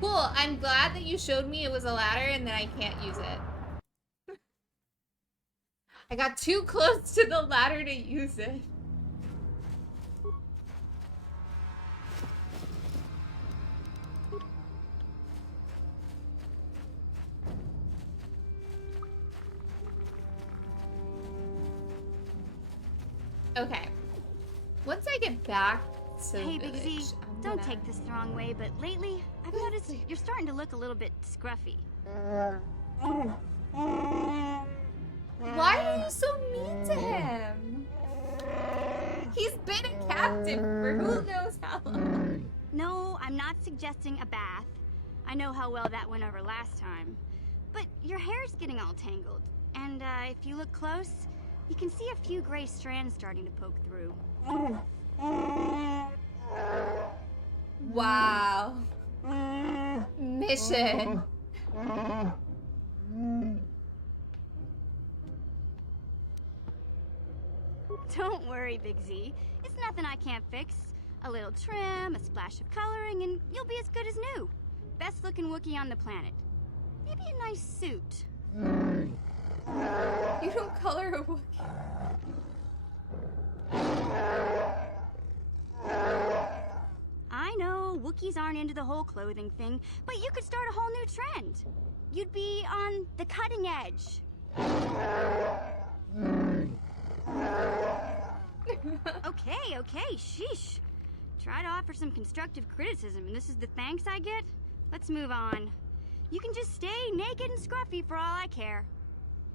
Cool, I'm glad that you showed me it was a ladder and then I can't use it. I got too close to the ladder to use it. Okay. Once I get back to the village, I'm Don't take this the wrong way, but lately, I've noticed you're starting to look a little bit scruffy. Why are you so mean to him? He's been a captain for who knows how long. No, I'm not suggesting a bath. I know how well that went over last time. But your hair's getting all tangled. And if you look close, you can see a few gray strands starting to poke through. Wow. Mission. Don't worry, Big Z. It's nothing I can't fix. A little trim, a splash of coloring, and you'll be as good as new. Best looking Wookiee on the planet. Maybe a nice suit. You don't color a Wookiee. I know, Wookiees aren't into the whole clothing thing, but you could start a whole new trend. You'd be on the cutting edge. Okay, sheesh. Try to offer some constructive criticism, and this is the thanks I get? Let's move on. You can just stay naked and scruffy for all I care.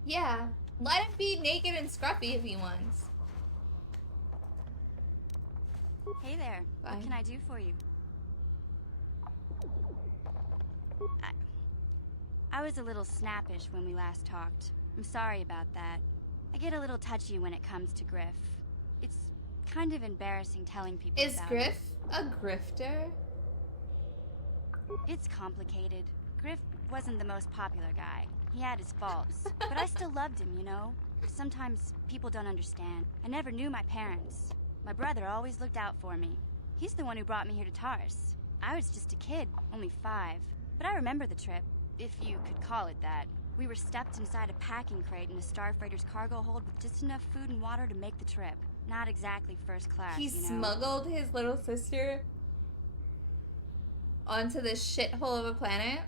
Yeah, let him be naked and scruffy if he wants. Hey there, what can I do for you? I was a little snappish when we last talked. I'm sorry about that. I get a little touchy when it comes to Griff. It's kind of embarrassing telling people Is about Griff a grifter? It's complicated. Griff wasn't the most popular guy. He had his faults. But I still loved him, you know? Sometimes people don't understand. I never knew my parents. My brother always looked out for me. He's the one who brought me here to Tars. I was just a kid, only 5. But I remember the trip, if you could call it that. We were stuffed inside a packing crate in a starfreighter's cargo hold with just enough food and water to make the trip. Not exactly first class, He you know? smuggled his little sister onto this shithole of a planet?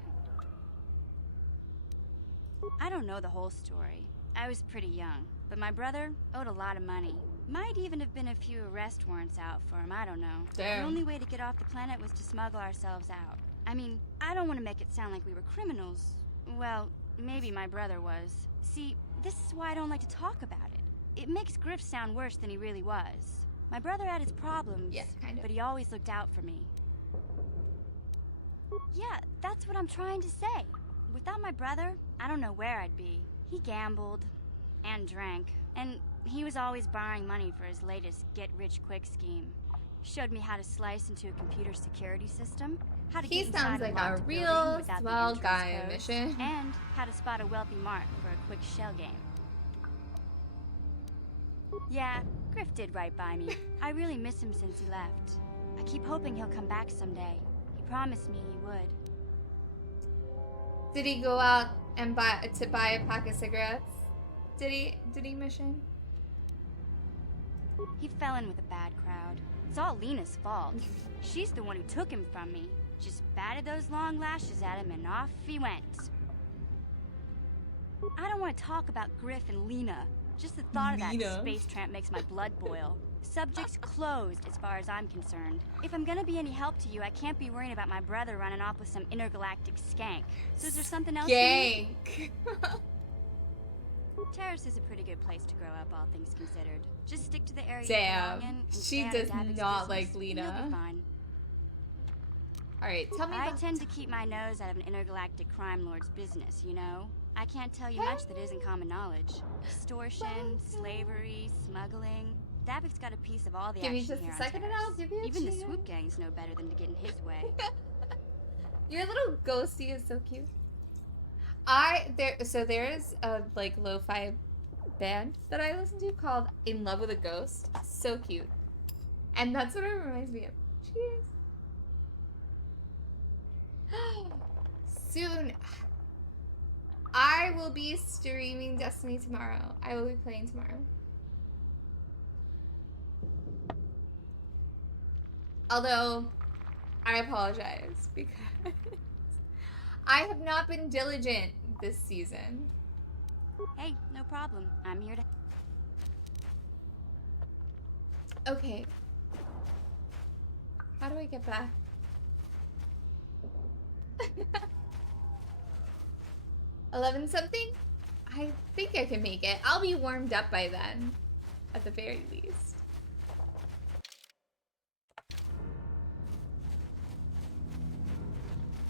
I don't know the whole story. I was pretty young, but my brother owed a lot of money. Might even have been a few arrest warrants out for him, I don't know. Damn. The only way to get off the planet was to smuggle ourselves out. I mean, I don't want to make it sound like we were criminals. Well, maybe my brother was. See, this is why I don't like to talk about it. It makes Griff sound worse than he really was. My brother had his problems, but he always looked out for me. Yeah, that's what I'm trying to say. Without my brother, I don't know where I'd be. He gambled and drank, and he was always borrowing money for his latest get-rich-quick scheme. Showed me how to slice into a computer security system, how to He get inside sounds like a locked real building without the swell entrance guy, codes, Mission. and how to spot a wealthy mark for a quick shell game. Yeah, Griff did right by me. I really miss him since he left. I keep hoping he'll come back someday. He promised me he would. Did he go out and buy a pack of cigarettes? Did he, Mission? He fell in with a bad crowd. It's all Lena's fault. She's the one who took him from me. Just batted those long lashes at him and off he went. I don't want to talk about Griff and Lena. Just the thought of that space tramp makes my blood boil. Subject's closed as far as I'm concerned. If I'm gonna be any help to you, I can't be worrying about my brother running off with some intergalactic skank. So is there something else you need? Terrace is a pretty good place to grow up, all things considered. Just stick to the area you belong in and she stay out does of Davic's not business, like and Lena. You'll be fine. Alright, tell me I about... tend to keep my nose out of an intergalactic crime lord's business, you know? I can't tell you much that isn't common knowledge. Extortion, slavery, smuggling. Davic's got a piece of all the Give me action just here a on second and I'll Terrace. give you a Even the cheer. swoop gangs know better than to get in his way. Your little ghosty is so cute. There's a like lo-fi band that I listen to called In Love with a Ghost. So cute. And that's what it reminds me of. Cheers. Soon I will be streaming Destiny tomorrow. I will be playing tomorrow. Although, I apologize because I have not been diligent this season. Hey, no problem. I'm here to... Okay. How do I get back? 11 something? I think I can make it. I'll be warmed up by then, at the very least.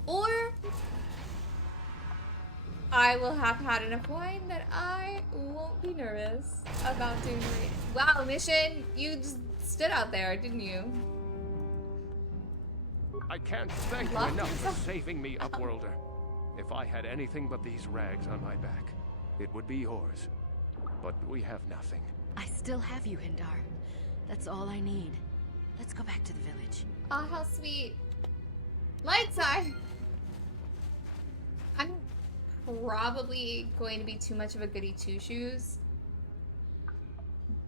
Or I will have had enough wine that I won't be nervous about doing great. Wow, mission, you just stood out there, didn't you? I can't thank you enough for saving me, Upworlder. If I had anything but these rags on my back, it would be yours. But we have nothing. I still have you, Hindar. That's all I need. Let's go back to the village. Oh, how sweet. Lights eye! I'm probably going to be too much of a goody two-shoes.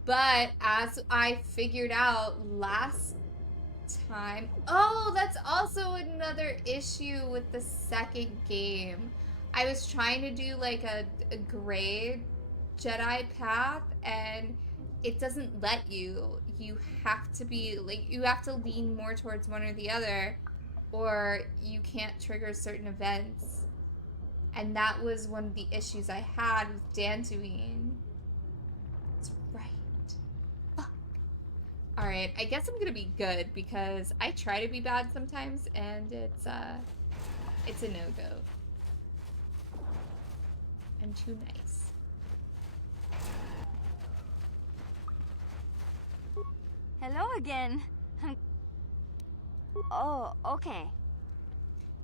But as I figured out last time... Oh, that's also another issue with the second game. I was trying to do like a gray Jedi path and it doesn't let you. You have to be like, you have to lean more towards one or the other or you can't trigger certain events. And that was one of the issues I had with Dantooine. That's right. Fuck. Alright, I guess I'm gonna be good because I try to be bad sometimes and it's a no-go. I'm too nice. Hello again. Oh, okay.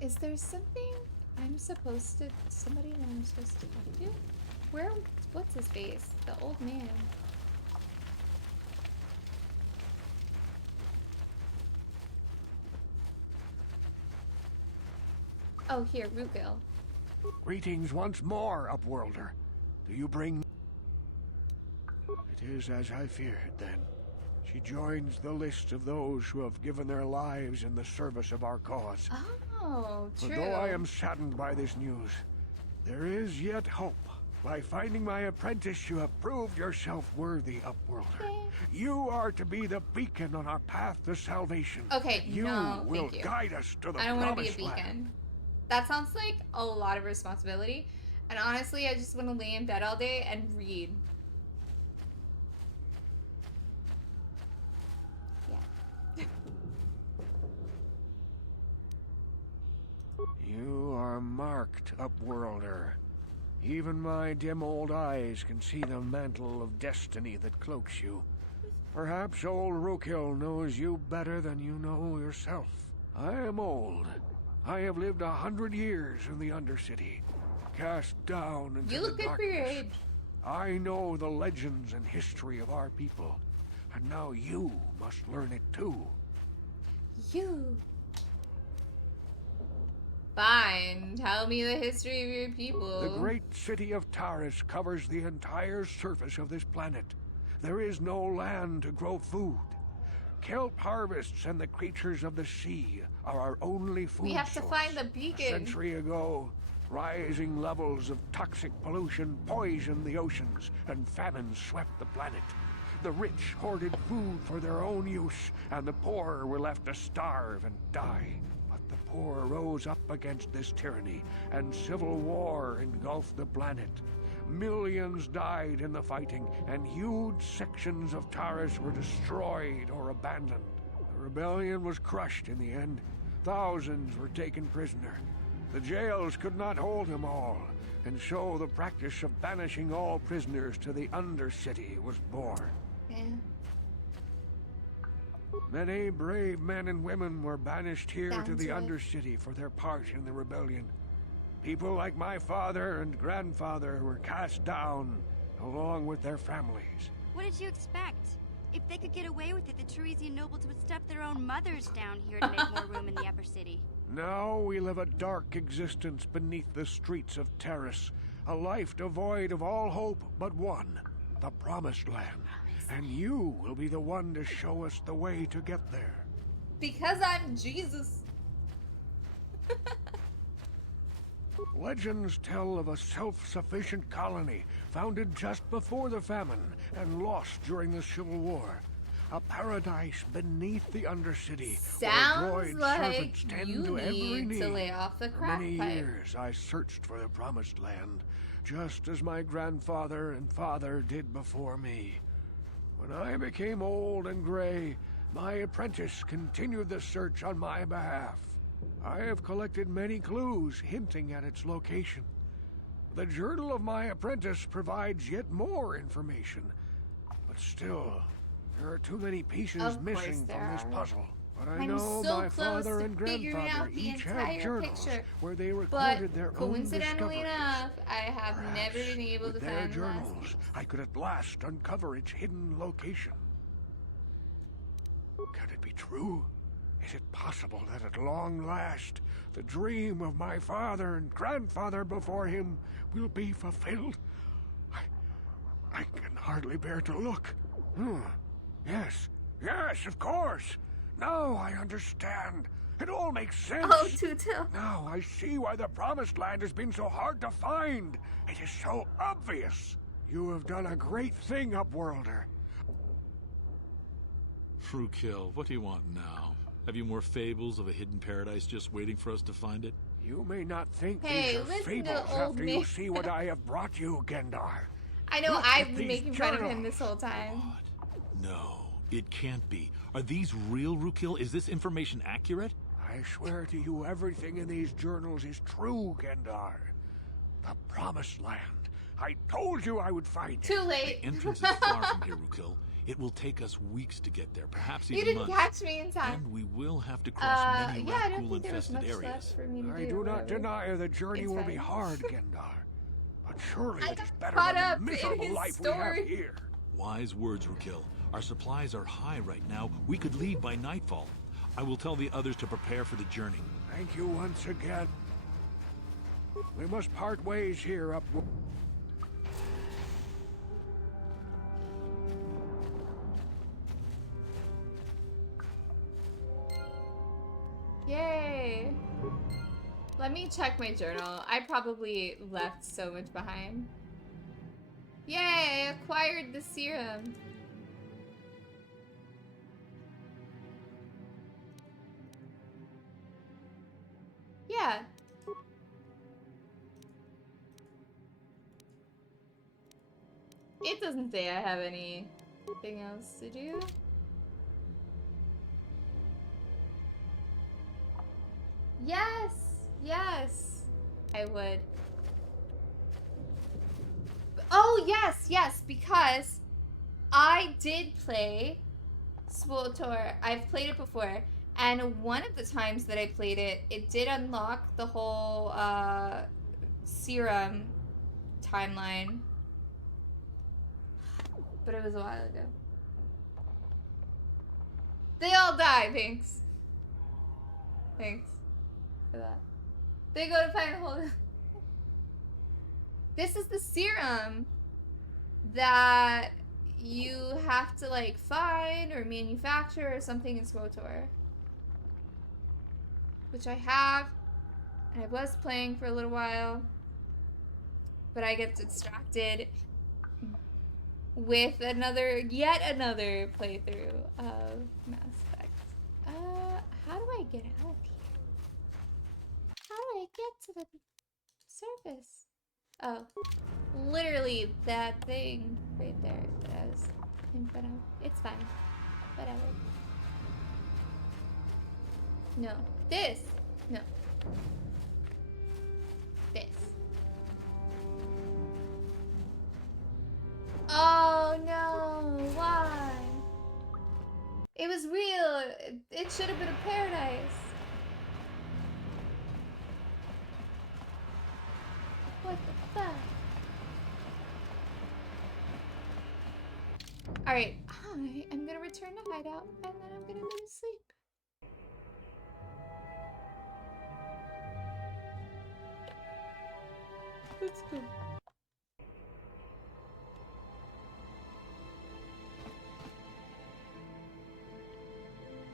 Is there something I'm supposed to... Somebody that I'm supposed to talk to? Where... What's his face? The old man. Oh, here, Rootgill. Greetings once more, Upworlder. Do you bring... It is as I feared, then. She joins the list of those who have given their lives in the service of our cause. Oh, true. But though I am saddened by this news, there is yet hope. By finding my apprentice, you have proved yourself worthy, Upworlder. Okay. You are to be the beacon on our path to salvation. Okay, you no, will thank you. guide us to the I don't want to be a promised beacon. land. That sounds like a lot of responsibility. And honestly, I just want to lay in bed all day and read. Yeah. You are marked, Upworlder. Even my dim old eyes can see the mantle of destiny that cloaks you. Perhaps old Rookhill knows you better than you know yourself. I am old. I have lived 100 years in the Undercity, cast down into You look the good for your darkness. age. I know the legends and history of our people, and now you must learn it too. You. Fine. Tell me the history of your people. The great city of Taris covers the entire surface of this planet. There is no land to grow food. Kelp harvests and the creatures of the sea are our only food We have to source. find the beacon. A century ago, rising levels of toxic pollution poisoned the oceans, and famine swept the planet. The rich hoarded food for their own use, and the poor were left to starve and die. But the poor rose up against this tyranny, and civil war engulfed the planet. Millions died in the fighting, and huge sections of Taris were destroyed or abandoned. The rebellion was crushed in the end. Thousands were taken prisoner. The jails could not hold them all, and so the practice of banishing all prisoners to the Undercity was born. Yeah. Many brave men and women were banished here Down to the to it. Undercity for their part in the rebellion. People like my father and grandfather were cast down, along with their families. What did you expect? If they could get away with it, the Teresian nobles would step their own mothers down here to make more room in the upper city. Now we live a dark existence beneath the streets of Terrace, a life devoid of all hope but one, the Promised Land. And you will be the one to show us the way to get there. Because I'm Jesus. Legends tell of a self-sufficient colony founded just before the famine and lost during the Civil War. A paradise beneath the Undercity. Sounds where droid like servants tend you to every need need. to lay off the For crack many pipe. years, I searched for the Promised Land, just as my grandfather and father did before me. When I became old and gray, my apprentice continued the search on my behalf. I have collected many clues hinting at its location. The journal of my apprentice provides yet more information. But still, there are too many pieces missing from this puzzle. But I know so my close father to and figuring grandfather out the each entire had journals picture, where they but recorded their own coincidentally discoveries. enough, I have never been able With to their find the last journals, I could at last uncover its hidden location. Can it be true? Is it possible that at long last, the dream of my father and grandfather before him will be fulfilled? I can hardly bear to look. Yes, of course. Now I understand. It all makes sense. Oh, Tutu. Now I see why the Promised Land has been so hard to find. It is so obvious. You have done a great thing, Upworlder. Frukill, what do you want now? Have you more fables of a hidden paradise just waiting for us to find it? You may not think Hey, these are listen to fables old after man. you see what I have brought you, Gendar. I know Look I've at been these making fun of him journals. this whole time. No, it can't be. Are these real, Rukill? Is this information accurate? I swear to you, everything in these journals is true, Gendar. The Promised Land. I told you I would find it. Too late. The entrance is far from here, Rukill. It will take us weeks to get there, perhaps You even didn't months. catch me in time. And we will have to cross many yeah, I don't think there was Rakghoul-infested much left areas. for me to I do not deny the journey It's will fine. be hard, Gendar. But surely I it is got better caught than up the in miserable his life story. we have here. Wise words, Rukill. Our supplies are high right now. We could leave by nightfall. I will tell the others to prepare for the journey. Thank you once again. We must part ways here, Upworld. Yay! Let me check my journal. I probably left so much behind. Yay! I acquired the serum. Yeah. It doesn't say I have anything else to do. Yes! Yes! I would. Oh, yes, because I did play KOTOR. I've played it before. And one of the times that I played it, it did unlock the whole serum timeline. But it was a while ago. They all die, thanks. Thanks for that. They go to find a whole... This is the serum that you have to, like, find or manufacture or something in KOTOR. Which I have, and I was playing for a little while. But I get distracted with yet another playthrough of Mass Effect. How do I get out of here? How do I get to the surface? Oh, literally that thing right there that I was in front of. It's fine. Whatever. No. This! No. This. Oh no! Why? It was real! It should have been a paradise! What the fuck? Alright, I'm gonna return to hideout and then I'm gonna go to sleep. Let's go.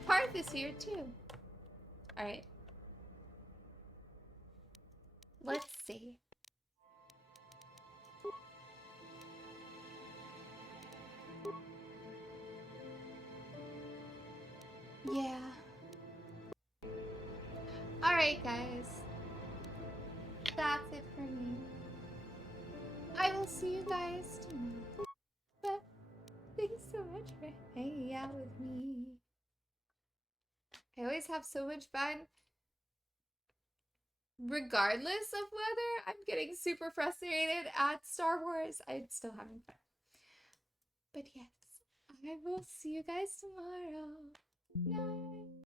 Parth is here too. Alright. Let's see. Alright, guys. That's it for me. I will see you guys tomorrow. But thanks so much for hanging out with me. I always have so much fun. Regardless of whether I'm getting super frustrated at Star Wars, I'm still having fun. But yes, I will see you guys tomorrow. Night.